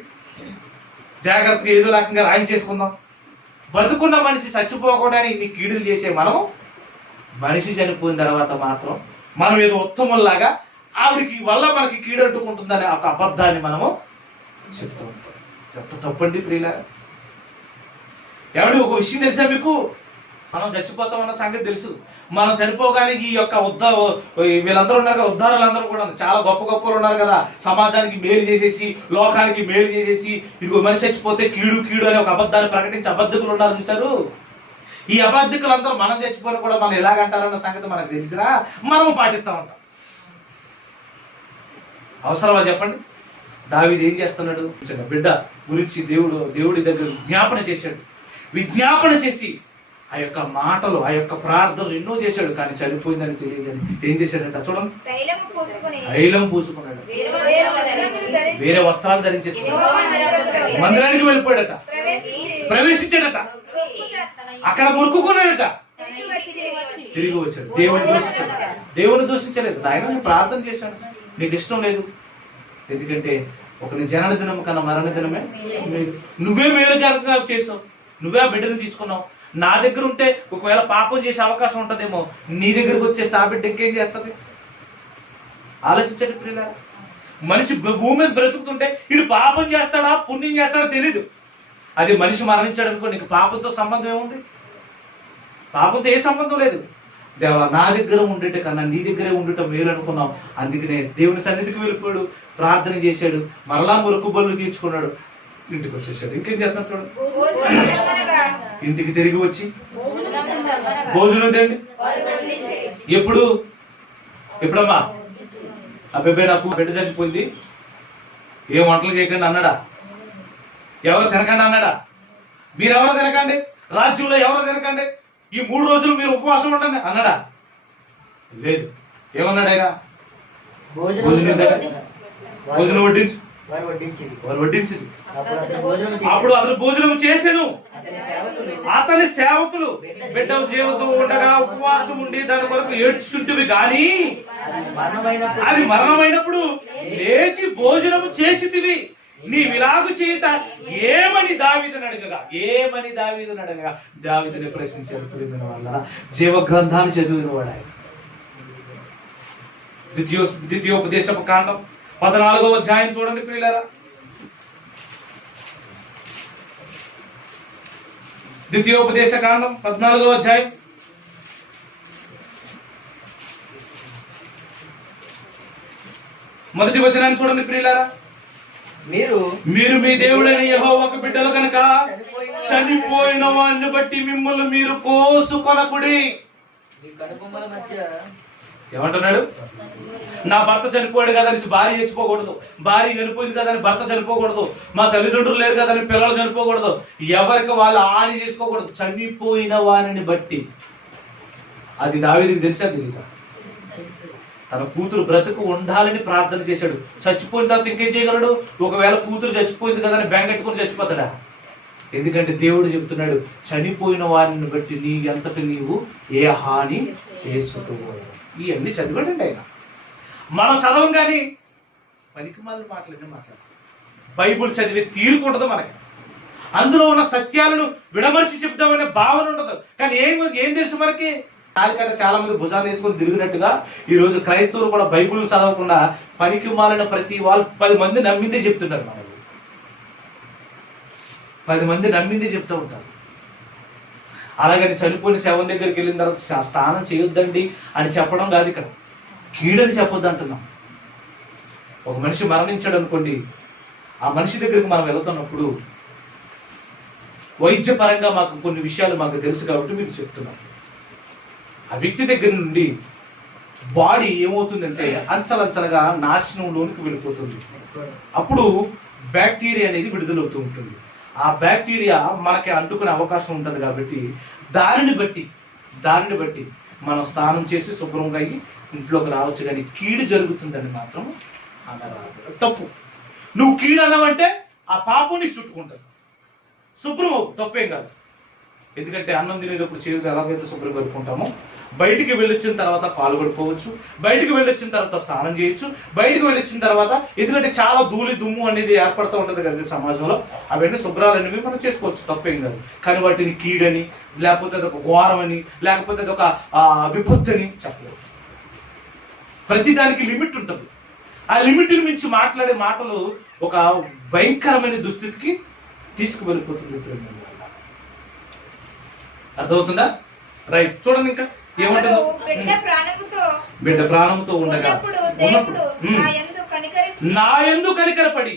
జాగ్రత్తగా ఏదో రకంగా రాయి చేసుకుందాం. బతుకున్న మనిషి చచ్చిపోకూడదని ఇన్ని కీడులు చేసే మనం మనిషి చనిపోయిన తర్వాత మాత్రం మనం ఏదో ఉత్తమంలాగా ఆవిడికి వల్ల మనకి కీడు అంటుకుంటుందనే ఒక అబద్ధాన్ని మనము చెప్తూ ఉంటాం. ఎంత తప్పండి ప్రియుల. ఏమండి, ఒక విషయం తెలుసా మీకు? మనం చచ్చిపోతామన్న సంగతి తెలుసు. మనం చనిపోగానే ఈ యొక్క వీళ్ళందరూ ఉన్నారు కదా, ఉద్ధారులందరూ కూడా చాలా గొప్ప గొప్పలు ఉన్నారు కదా, సమాజానికి మేలు చేసేసి లోకానికి మేలు చేసేసి ఇదిగో మనిషి చచ్చిపోతే కీడు కీడు అనే ఒక అబద్ధాన్ని ప్రకటించి అబద్ధికులు ఉన్నారు చూసారు. ఈ అబద్ధికులందరూ మనం చచ్చిపోయిన కూడా మనం ఎలాగంటారన్న సంగతి మనకు తెలిసినా మనము పాటిస్తా ఉంటాం. అవసరమా చెప్పండి? దావీదు ఏం చేస్తున్నాడు? బిడ్డ గురించి దేవుడి దగ్గర విజ్ఞాపన చేసి ఆ యొక్క మాటలు ఆ యొక్క ప్రార్థనలు ఎన్నో చేశాడు. కానీ చనిపోయిందని తెలియదని ఏం చేశాడంట చూడండి, తైలం పూసుకున్నాడు, వేరే వస్త్రాలు ధరించేసుకున్నాడు, మందిరానికి వెళ్ళిపోయాడట, ప్రవేశించాడట, అక్కడ మురుక్కున్నాడట, తిరిగి వచ్చాడు. దేవుని దూషించలేదు. ఆయన ప్రార్థన చేశాడు, నీకు ఇష్టం లేదు, ఎందుకంటే ఒకని జనన దినం కన్నా మరణ దినమే, నువ్వే మేలుగా చేసావు, నువ్వే ఆ బిడ్డను తీసుకున్నావు. నా దగ్గర ఉంటే ఒకవేళ పాపం చేసే అవకాశం ఉంటుందేమో, నీ దగ్గరకు వచ్చేస్తే ఆ బిడ్డ ఇంకేం చేస్తుంది? ఆలోచించండి ప్రియుల. మనిషి భూమి మీద బ్రతుకుతుంటే ఇటు పాపం చేస్తాడా పుణ్యం చేస్తాడా తెలీదు. అది మనిషి మరణించాడు అనుకో, నీకు పాపంతో సంబంధం ఏముంది? పాపంతో ఏ సంబంధం లేదు. దేవా, నా దగ్గర ఉండేట కన్నా నీ దగ్గరే ఉండటం మేలు అనుకున్నాం. అందుకనే దేవుని సన్నిధికి వెళ్ళిపోయాడు, ప్రార్థన చేశాడు, మరలా మురుకు బళ్ళు తీర్చుకున్నాడు, ఇంటికి వచ్చేసాడు. ఇంకేం చేస్తున్నాడు చూడండి, ఇంటికి తిరిగి వచ్చి భోజనం తిండి. ఎప్పుడమ్మా అబ్బాయి నాకు బిడ్డ చనిపోయింది, ఏం వంటలు చేయకండి అన్నాడా? ఎవరు తినకండి అన్నాడా? మీరెవరో తినకండి, రాజ్యంలో ఎవరో తినకండి, ఈ 3 రోజులు మీరు ఉపవాసం ఉండండి అన్నాడా? లేదు. ఏమన్నాడు ఆయన? భోజనం వడ్డించింది. అప్పుడు అతను భోజనం చేసెను. అతని సేవకులు బిడ్డ జీవితం ఉండగా ఉపవాసం ఉండి దాని కొరకు ఏడ్చుంటివి గాని అది మరణమైనప్పుడు లేచి భోజనము చేసితివి, నీ విలాగు చేయుట ఏమని దావీదుని అడగగా దావీదుని ప్రశ్నించారు. ప్రియమైన వాళ్ళ జీవ గ్రంథాన్ని చదివిన వాడు ఆయన. ద్వితీయోపదేశపు కాండం 14వ అధ్యాయం చూడండి ప్రియులారా. ద్వితీయోపదేశ కాండం 14వ అధ్యాయం మొదటి వచనాన్ని చూడండి ప్రియులారా. మీరు మీ దేవుడైన యెహోవాకు బిడ్డలు కనుక చనిపోయిన వారిని బట్టి మిమ్మల్ని మీరు కోసుకొనకుడి. ఏమంటున్నాడు? నా భర్త చనిపోయాడు కదా అని భార్య చచ్చిపోకూడదు, భార్య చనిపోయింది కదా అని భర్త చనిపోకూడదు, మా తల్లిదండ్రులు లేరు కదా అని పిల్లలు చనిపోకూడదు, ఎవరికి వాళ్ళు హాని చేసుకోకూడదు. చనిపోయిన వారిని బట్టి. అది దావీదుకి తెలిసా తెలియదా? తన కూతురు బ్రతుకు ఉండాలని ప్రార్థన చేశాడు. చచ్చిపోయిన తర్వాత ఇంకేం చేయగలడు? ఒకవేళ కూతురు చచ్చిపోయింది కదా అని బెంగెట్టుకుని చచ్చిపోతాడా? ఎందుకంటే దేవుడు చెప్తున్నాడు, చనిపోయిన వారిని బట్టి నీ ఎంతటి నీవు ఏ హాని చేసుకోకూడదు. ఇవన్నీ చదివాడండి ఆయన. మనం చదవం కానీ పనికి మళ్ళీ మాట్లాడతాం. బైబుల్ చదివే తీరుకుంటదు మనకి. అందులో ఉన్న సత్యాలను విడమర్చి చెప్తామనే భావన ఉండదు. కానీ ఏం తెలుసు మనకి? దానికంటే చాలా మంది భుజాలు వేసుకొని తిరిగినట్టుగా ఈ రోజు క్రైస్తవులు కూడా బైబుల్ చదవకుండా పనికి మాలిన ప్రతి వాళ్ళు 10 మంది నమ్మిందే చెప్తున్నారు. మనకి 10 మంది నమ్మిందే చెప్తూ ఉంటారు. అలాగని చనిపోయిన శవం దగ్గరికి వెళ్ళిన తర్వాత స్నానం చేయొద్దండి అని చెప్పడం కాదు, ఇక్కడ కీడని చెప్పొద్దు అంటున్నాం. ఒక మనిషి మరణించాడు అనుకోండి, ఆ మనిషి దగ్గరికి మనం వెళుతున్నప్పుడు వైద్యపరంగా మాకు కొన్ని విషయాలు మాకు తెలుసు కాబట్టి మీకు చెప్తున్నాం. ఆ వ్యక్తి దగ్గర నుండి బాడీ ఏమవుతుందంటే అంచలంచలుగా నాశనంలోనికి వెళ్ళిపోతుంది. అప్పుడు బ్యాక్టీరియా అనేది విడుదలవుతూ ఉంటుంది. ఆ బ్యాక్టీరియా మనకి అంటుకునే అవకాశం ఉంటుంది కాబట్టి దానిని బట్టి మనం స్నానం చేసి శుభ్రంగా అయ్యి ఇంట్లోకి రావచ్చు, కానీ కీడు జరుగుతుందని మాత్రం అనరాదు. తప్పు. నువ్వు కీడు అన్నావంటే ఆ పాపం నీకు చుట్టుకుంటుంది. శుభ్రం అవ్వు, తప్పేం కాదు. ఎందుకంటే అన్నం తినేటప్పుడు చేతులు ఎలాగైతే శుభ్రం కడుక్కుంటామో, బయటికి వెళ్ళొచ్చిన తర్వాత పాలు కడుక్కోవచ్చు, బయటికి వెళ్ళొచ్చిన తర్వాత స్నానం చేయొచ్చు, బయటికి వెళ్ళొచ్చిన తర్వాత, ఎందుకంటే చాలా ధూళి దుమ్ము అనేది ఏర్పడుతూ ఉంటుంది కదా సమాజంలో, అవన్నీ శుభ్రాలు అనేవి మనం చేసుకోవచ్చు, తప్పేం కాదు. కానీ వాటిని కీడని, లేకపోతే అదొక ఘోరం అని, లేకపోతే అదొక విపత్తు అని చెప్పలేదు. ప్రతిదానికి లిమిట్ ఉంటుంది. ఆ లిమిట్ మించి మాట్లాడే మాటలు ఒక భయంకరమైన దుస్థితికి తీసుకువెళ్ళిపోతుంది. అర్థమవుతుందా? రైట్, చూడండి ఇంకా ఏమంటుందో. బిడ్డ ప్రాణంతో ఉండగా నా యందు కనికరపడి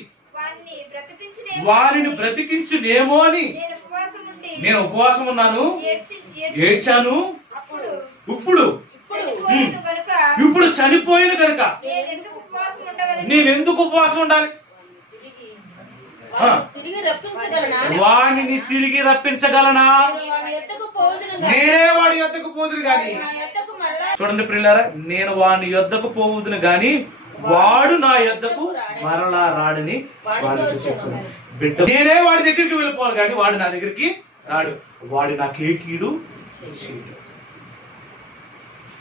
వారిని బ్రతికించునేమో అని నేను ఉపవాసం ఉన్నాను, ఏడ్చాను. ఇప్పుడు చనిపోయిన కనుక నేను ఎందుకు ఉపవాసం ఉండాలి? వాడిని తిరిగి రప్పించగలనా? నేనే వాడి యొద్దకు పోదును గాని, చూడండి ప్రియులారా, నేను వాడి యొద్దకు పోవుదును గాని వాడు నా యొద్దకు మరలా రాడని వాడికి చెప్పాను. బిడ్డ, నేనే వాడి దగ్గరికి వెళ్ళిపోవాలి కానీ వాడు నా దగ్గరికి రాడు. వాడు నాకే కీడు చేయడు.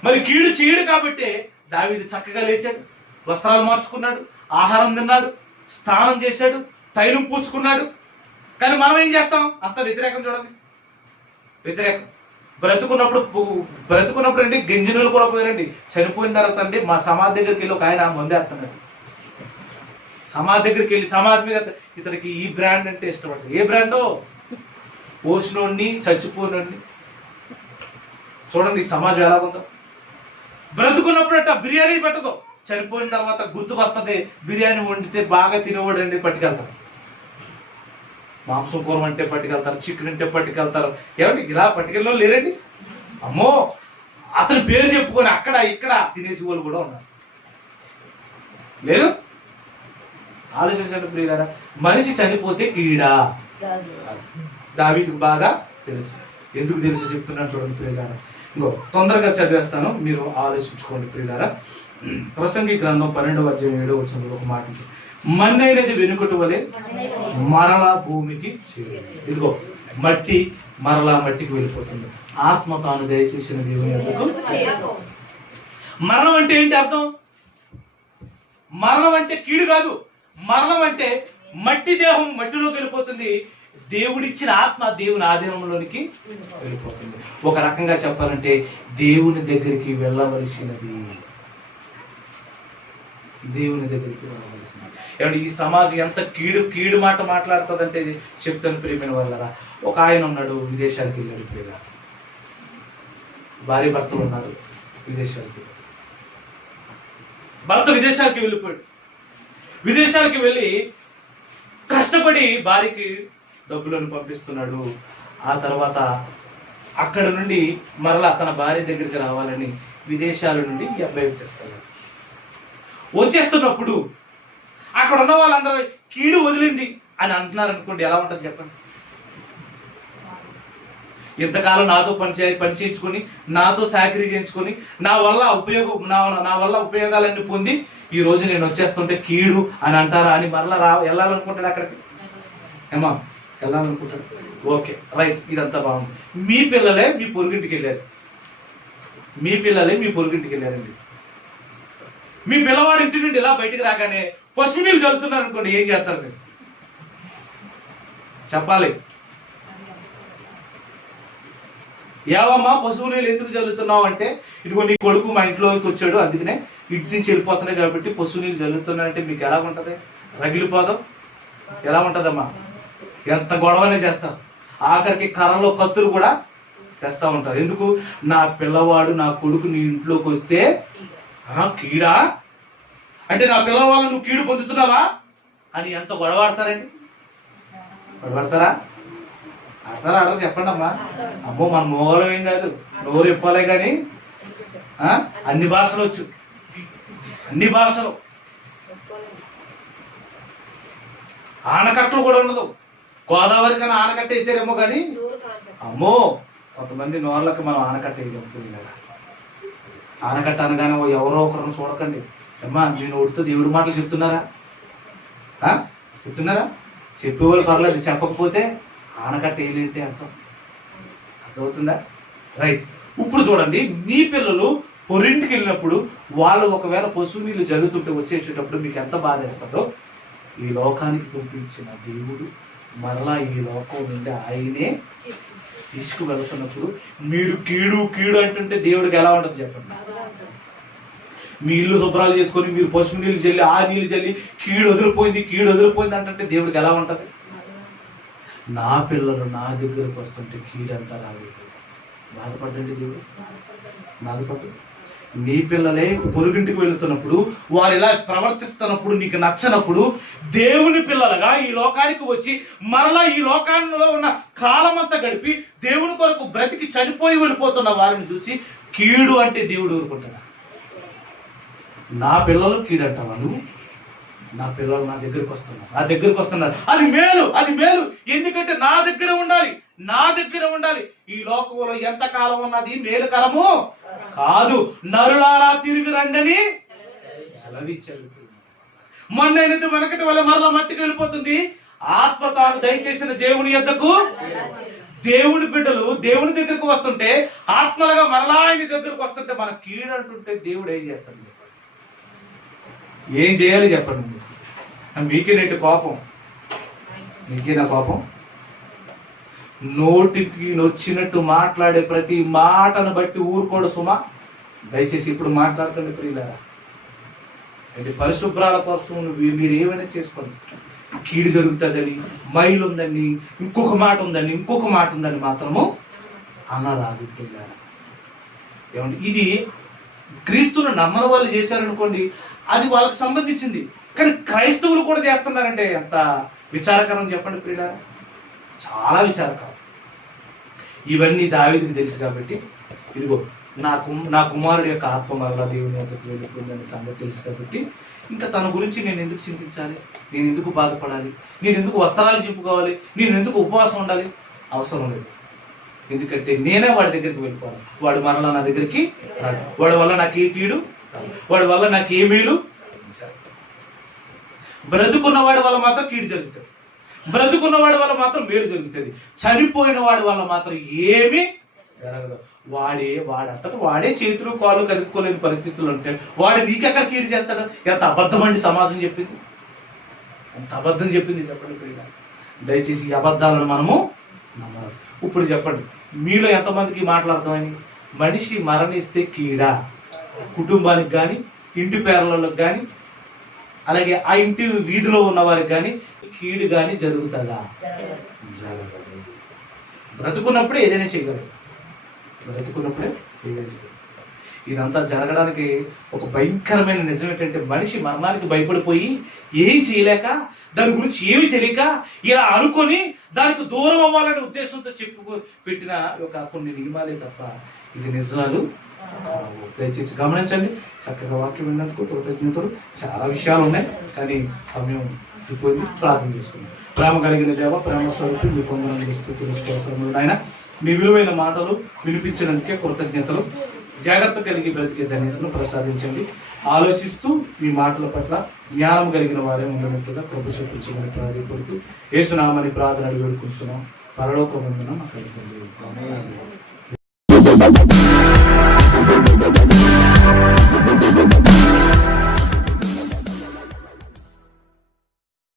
మరి కీడు చేయడు కాబట్టి దావీదు చక్కగా లేచాడు, వస్త్రాలు మార్చుకున్నాడు, ఆహారం తిన్నాడు, స్నానం చేశాడు, తైలం పూసుకున్నాడు. కానీ మనం ఏం చేస్తాం? అంత వ్యతిరేకం. చూడండి, వ్యతిరేకం. బ్రతుకున్నప్పుడు అండి గింజనులు కూడా పోయారండి. చనిపోయిన తర్వాత అండి మా సమాధి దగ్గరికి వెళ్ళి ఒక ఆయన మందేస్తున్నాడు. సమాధి దగ్గరికి వెళ్ళి సమాధి మీద ఇతనికి ఈ బ్రాండ్ అంటే ఇష్టపడతాడు. ఏ బ్రాండో? పోసినోడిని, చచ్చిపోయినోడిని. చూడండి ఈ సమాజం ఎలా ఉందో. బ్రతుకున్నప్పుడు అట్ట బిర్యానీ పెట్టదు, చనిపోయిన తర్వాత గుర్తుకొస్తుంది. బిర్యానీ వండితే బాగా తినేవాడు అండి పట్టుకెళ్తారు. మాంసం కూర అంటే పట్టుకెళ్తారు, చికెన్ అంటే పట్టుకెళ్తారు. ఏమండి ఇలా పట్టుకెళ్ళో లేరండి? అమ్మో, అతని పేరు చెప్పుకొని అక్కడ ఇక్కడ తినేసి వాళ్ళు కూడా ఉన్నారు. లేరు? ఆలోచించండి ప్రియులారా, మనిషి చనిపోతే కీడా. దావీదుకు బాగా తెలుసు. ఎందుకు తెలుసు చెప్తున్నాను చూడండి ప్రియులారా. ఇంకో తొందరగా చదివేస్తాను, మీరు ఆలోచించుకోండి ప్రియులారా. ప్రసంగి గ్రంథం 12వ అధ్యాయం 7వ వచనంలో ఒక మాట, మన్నైనది వెనుకటి వలె మరలా భూమికి చేరు. ఇదిగో మట్టి మరలా మట్టికి వెళ్ళిపోతుంది. ఆత్మ తాను దయచేసిన దేవుని ఎందుకు. మరణం అంటే ఏంటి అర్థం? మరణం అంటే కీడు కాదు. మరణం అంటే మట్టి దేహం మట్టిలోకి వెళ్ళిపోతుంది, దేవుడిచ్చిన ఆత్మ దేవుని ఆధీనంలోనికి వెళ్ళిపోతుంది. ఒక రకంగా చెప్పాలంటే దేవుని దగ్గరికి వెళ్ళవలసినది, దేవుని దగ్గరికి వెళ్ళవలసినది. ఏమంటే ఈ సమాజం ఎంత కీడు మాట మాట్లాడుతుందంటే చెప్తాను ప్రియమైన వాళ్ళరా. ఒక ఆయన ఉన్నాడు, విదేశాలకు వెళ్ళాడు. ప్రియుగా భార్య భర్తలు ఉన్నారు, విదేశాలకి. భర్త విదేశాలకి వెళ్ళిపోయాడు. విదేశాలకి వెళ్ళి కష్టపడి భార్యకి డబ్బులను పంపిస్తున్నాడు. ఆ తర్వాత అక్కడ నుండి మరలా తన భార్య దగ్గరికి రావాలని విదేశాల నుండి ఈ అబ్బాయి వచ్చేస్తున్నప్పుడు అక్కడ ఉన్న వాళ్ళందరూ కీడు వదిలింది అని అంటున్నారు అనుకోండి, ఎలా ఉంటుంది చెప్పండి? ఇంతకాలం నాతో పని చేయించుకొని, నాతో సాకిరీ చేయించుకొని, నా వల్ల ఉపయోగాలన్నీ పొంది ఈ రోజు నేను వచ్చేస్తుంటే కీడు అని అంటారా అని మరలా వెళ్ళాలనుకుంటాడు అక్కడికి. ఏమా వెళ్ళాలనుకుంటాడు? ఓకే, రైట్, ఇదంతా బాగుంది. మీ పిల్లలే మీ పొరుగింటికి వెళ్ళారు. మీ పిల్లవాడి ఇంటి నుండి ఇలా బయటికి రాగానే పసుపు నీళ్ళు చల్లుతున్నారు అనుకోండి, ఏం చేస్తారు మీరు? చెప్పాలి. ఏవమ్మా పశువు నీళ్ళు ఎందుకు చల్లుతున్నావు అంటే, ఇదిగో నీ కొడుకు మా ఇంట్లోకి వచ్చాడు, అందుకనే ఇంటి నుంచి వెళ్ళిపోతున్నాయి కాబట్టి పశువు నీళ్ళు చల్లుతున్నాయంటే మీకు ఎలా ఉంటది? రగిలిపోదాం. ఎలా ఉంటదమ్మా? ఎంత గొడవనే చేస్తారు. ఆఖరికి కర్రలో కత్తులు కూడా తెస్తా ఉంటారు. ఎందుకు? నా పిల్లవాడు, నా కొడుకు నీ ఇంట్లోకి వస్తే కీడా అంటే నా పిల్లవాళ్ళు నువ్వు కీడు పొందుతున్నావా అని ఎంత గొడవాడతారండి? గొడవడతారా? ఆడతారా? చెప్పండి అమ్మా. అమ్మో, మన మూలం ఏం కాదు, నోరు ఇప్పాలే కానీ అన్ని భాషలు వచ్చు, అన్ని భాషలు. ఆనకట్టలు కూడా ఉండదు. గోదావరి కన్నా ఆనకట్ట వేసారేమో కానీ అమ్మో, కొంతమంది నోర్లకు మనం ఆనకట్ట వేయగలుగుతుంది కదా. ఆనకట్ట అనగానే ఎవరో ఒకరిని చూడకండి. అమ్మా నేను ఒడితో దేవుడి మాటలు చెప్తున్నారా? చెప్తున్నారా? చెప్పేవాళ్ళు పర్లేదు, చెప్పకపోతే ఆనకట్ట ఏంటి అర్థం అర్థమవుతుందా? రైట్. ఇప్పుడు చూడండి, మీ పిల్లలు పొరింటికి వెళ్ళినప్పుడు వాళ్ళు ఒకవేళ పశువు నీళ్ళు జరుగుతుంటే వచ్చేసేటప్పుడు మీకు ఎంత బాధ వేస్తుందో, ఈ లోకానికి పంపించిన దేవుడు మరలా ఈ లోకం నుండి ఆయనే తీసుకు వెళ్తున్నప్పుడు మీరు కీడు కీడు అంటుంటే దేవుడికి ఎలా ఉంటుంది చెప్పండి? మీ ఇల్లు శుభ్రాలు చేసుకొని మీరు పసుపు నీళ్ళు చల్లి ఆ నీళ్ళు చల్లి కీడు వదిలిపోయింది అంటే దేవుడికి ఎలా ఉంటుంది? నా పిల్లలు నా దగ్గరకు వస్తుంటే కీడంతా రాలేదు, బాధపడ్డండి దేవుడు, బాధపడ్డు. నీ పిల్లలే పొరుగింటికి వెళుతున్నప్పుడు వారు ఇలా ప్రవర్తిస్తున్నప్పుడు నీకు నచ్చనప్పుడు దేవుని పిల్లలుగా ఈ లోకానికి వచ్చి మరలా ఈ లోకాల్లో ఉన్న కాలమంతా గడిపి దేవుని కొరకు బ్రతికి చనిపోయి వెళ్ళిపోతున్న వారిని చూసి కీడు అంటే దేవుడు ఊరుకుంటాడు. నా పిల్లలు కీడంటావా నువ్వు? నా పిల్లలు నా దగ్గరికి వస్తున్నారు, అది మేలు. ఎందుకంటే నా దగ్గర ఉండాలి. ఈ లోకంలో ఎంత కాలం ఉన్నది మేలుకరము కాదు, నరులారా తిరిగి రండని సెలవిచ్చారు. మొన్నైనది వెనకటి వల్ల మరలా మట్టికి వెళ్ళిపోతుంది. ఆత్మ తాను దయచేసిన దేవుని యొద్దకు దేవుని బిడ్డలు దేవుని దగ్గరకు వస్తుంటే ఆత్మలుగా మరలా ఆయన దగ్గరకు వస్తుంటే మన కీడు అంటుంటే దేవుడు ఏం చేస్తాడు? ఏం చేయాలి చెప్పండి? మీకే నేటి కోపం, మీకే నా కోపం. నోటికి నొచ్చినట్టు మాట్లాడే ప్రతి మాటను బట్టి ఊరుకోడు సుమా. దయచేసి ఇప్పుడు మాట్లాడుతుంది ప్రియులారా. అంటే పరిశుభ్రాల కోసం మీరు ఏమైనా చేసుకోండి, కీడు జరుగుతుందని, మైలు ఉందని, ఇంకొక మాట ఉందని మాత్రము అనరాదు ప్రియులారా. ఏమండి, ఇది క్రీస్తును నమ్మని వాళ్ళు చేశారనుకోండి, అది వాళ్ళకి సంబంధించింది. కానీ క్రైస్తవులు కూడా చేస్తున్నారంటే ఎంత విచారకరం చెప్పండి ప్రియులారా, చాలా విచారకరం. ఇవన్నీ దావీదుకి తెలుసు కాబట్టి, ఇదిగో నా కుమారుడి యొక్క ఆత్మ మరలా దేవుని యొక్కకు వెళ్ళిపోయిందనే సంగతి తెలుసు కాబట్టి, ఇంకా తన గురించి నేను ఎందుకు చింతించాలి, నేను ఎందుకు బాధపడాలి, నేను ఎందుకు వస్త్రాలు చింపుకోవాలి, నేను ఎందుకు ఉపవాసం ఉండాలి? అవసరం లేదు. ఎందుకంటే నేనే వాడి దగ్గరికి వెళ్ళిపోవాలి. వాడు మరలా నా దగ్గరికి రాడు. వాడి వల్ల నాకు ఏ కీడు, వాడి వల్ల నాకు ఏ మేలు. బ్రతుకున్న వాడి వల్ల మాత్రం కీడు జరుగుతుంది, బ్రతుకున్నవాడి వల్ల మాత్రం మేలు జరుగుతుంది. చనిపోయిన వాడి వల్ల మాత్రం ఏమీ జరగదు. వాడంతటా వాడే చేతులు కాళ్ళు కలుపుకోలేని పరిస్థితులు ఉంటే వాడు నీకెక్కడ కీడు చేస్తాడు? ఎంత అబద్ధం అండి సమాజం చెప్పింది, ఎంత అబద్ధం చెప్పింది చెప్పండి ప్రియులారా. దయచేసి ఈ అబద్ధాలను మనము నమ్మాలి. ఇప్పుడు చెప్పండి, మీలో ఎంతమందికి మాట్లాడతామని? మనిషి మరణిస్తే కీడా కుటుంబానికి కానీ, ఇంటి పేర్లకు కానీ, అలాగే ఆ ఇంటి వీధిలో ఉన్న వారికి కానీ కీడు కానీ జరుగుతుందా? జరగదు. బ్రతుకున్నప్పుడే ఏదైనా చేయగలరు, ఇదంతా జరగడానికి ఒక భయంకరమైన నిజం ఏంటంటే, మనిషి మరణానికి భయపడిపోయి ఏం చేయలేక, దాని గురించి ఏమి తెలియక ఇలా అనుకొని దానికి దూరం అవ్వాలనే ఉద్దేశంతో పెట్టిన ఒక కొన్ని నియమాలే తప్ప ఇది నిజాలు. దయచేసి గమనించండి. చక్కగా వాక్యం విన్నందుకు కృతజ్ఞతలు. చాలా విషయాలు ఉన్నాయి కానీ సమయం అయిపోయింది. ప్రార్థన చేసుకున్నాం. ప్రేమ కలిగిన దేవ, ప్రేమ స్వరూపి, మీ పొందడానికి ఆయన మీ విలువైన మాటలు వినిపించినందుకే కృతజ్ఞతలు. జాగ్రత్త కలిగి బ్రతికే ధన్యతను ప్రసాదించండి. ఆలోచిస్తూ మీ మాటల పట్ల జ్ఞానం కలిగిన వారే ఉన్నట్టుగా కృప చూపించమని ప్రాధాన్యపడుతూ యేసునామని ప్రార్థన వేడుకుంటున్నాం. పరలోకమందున మాకు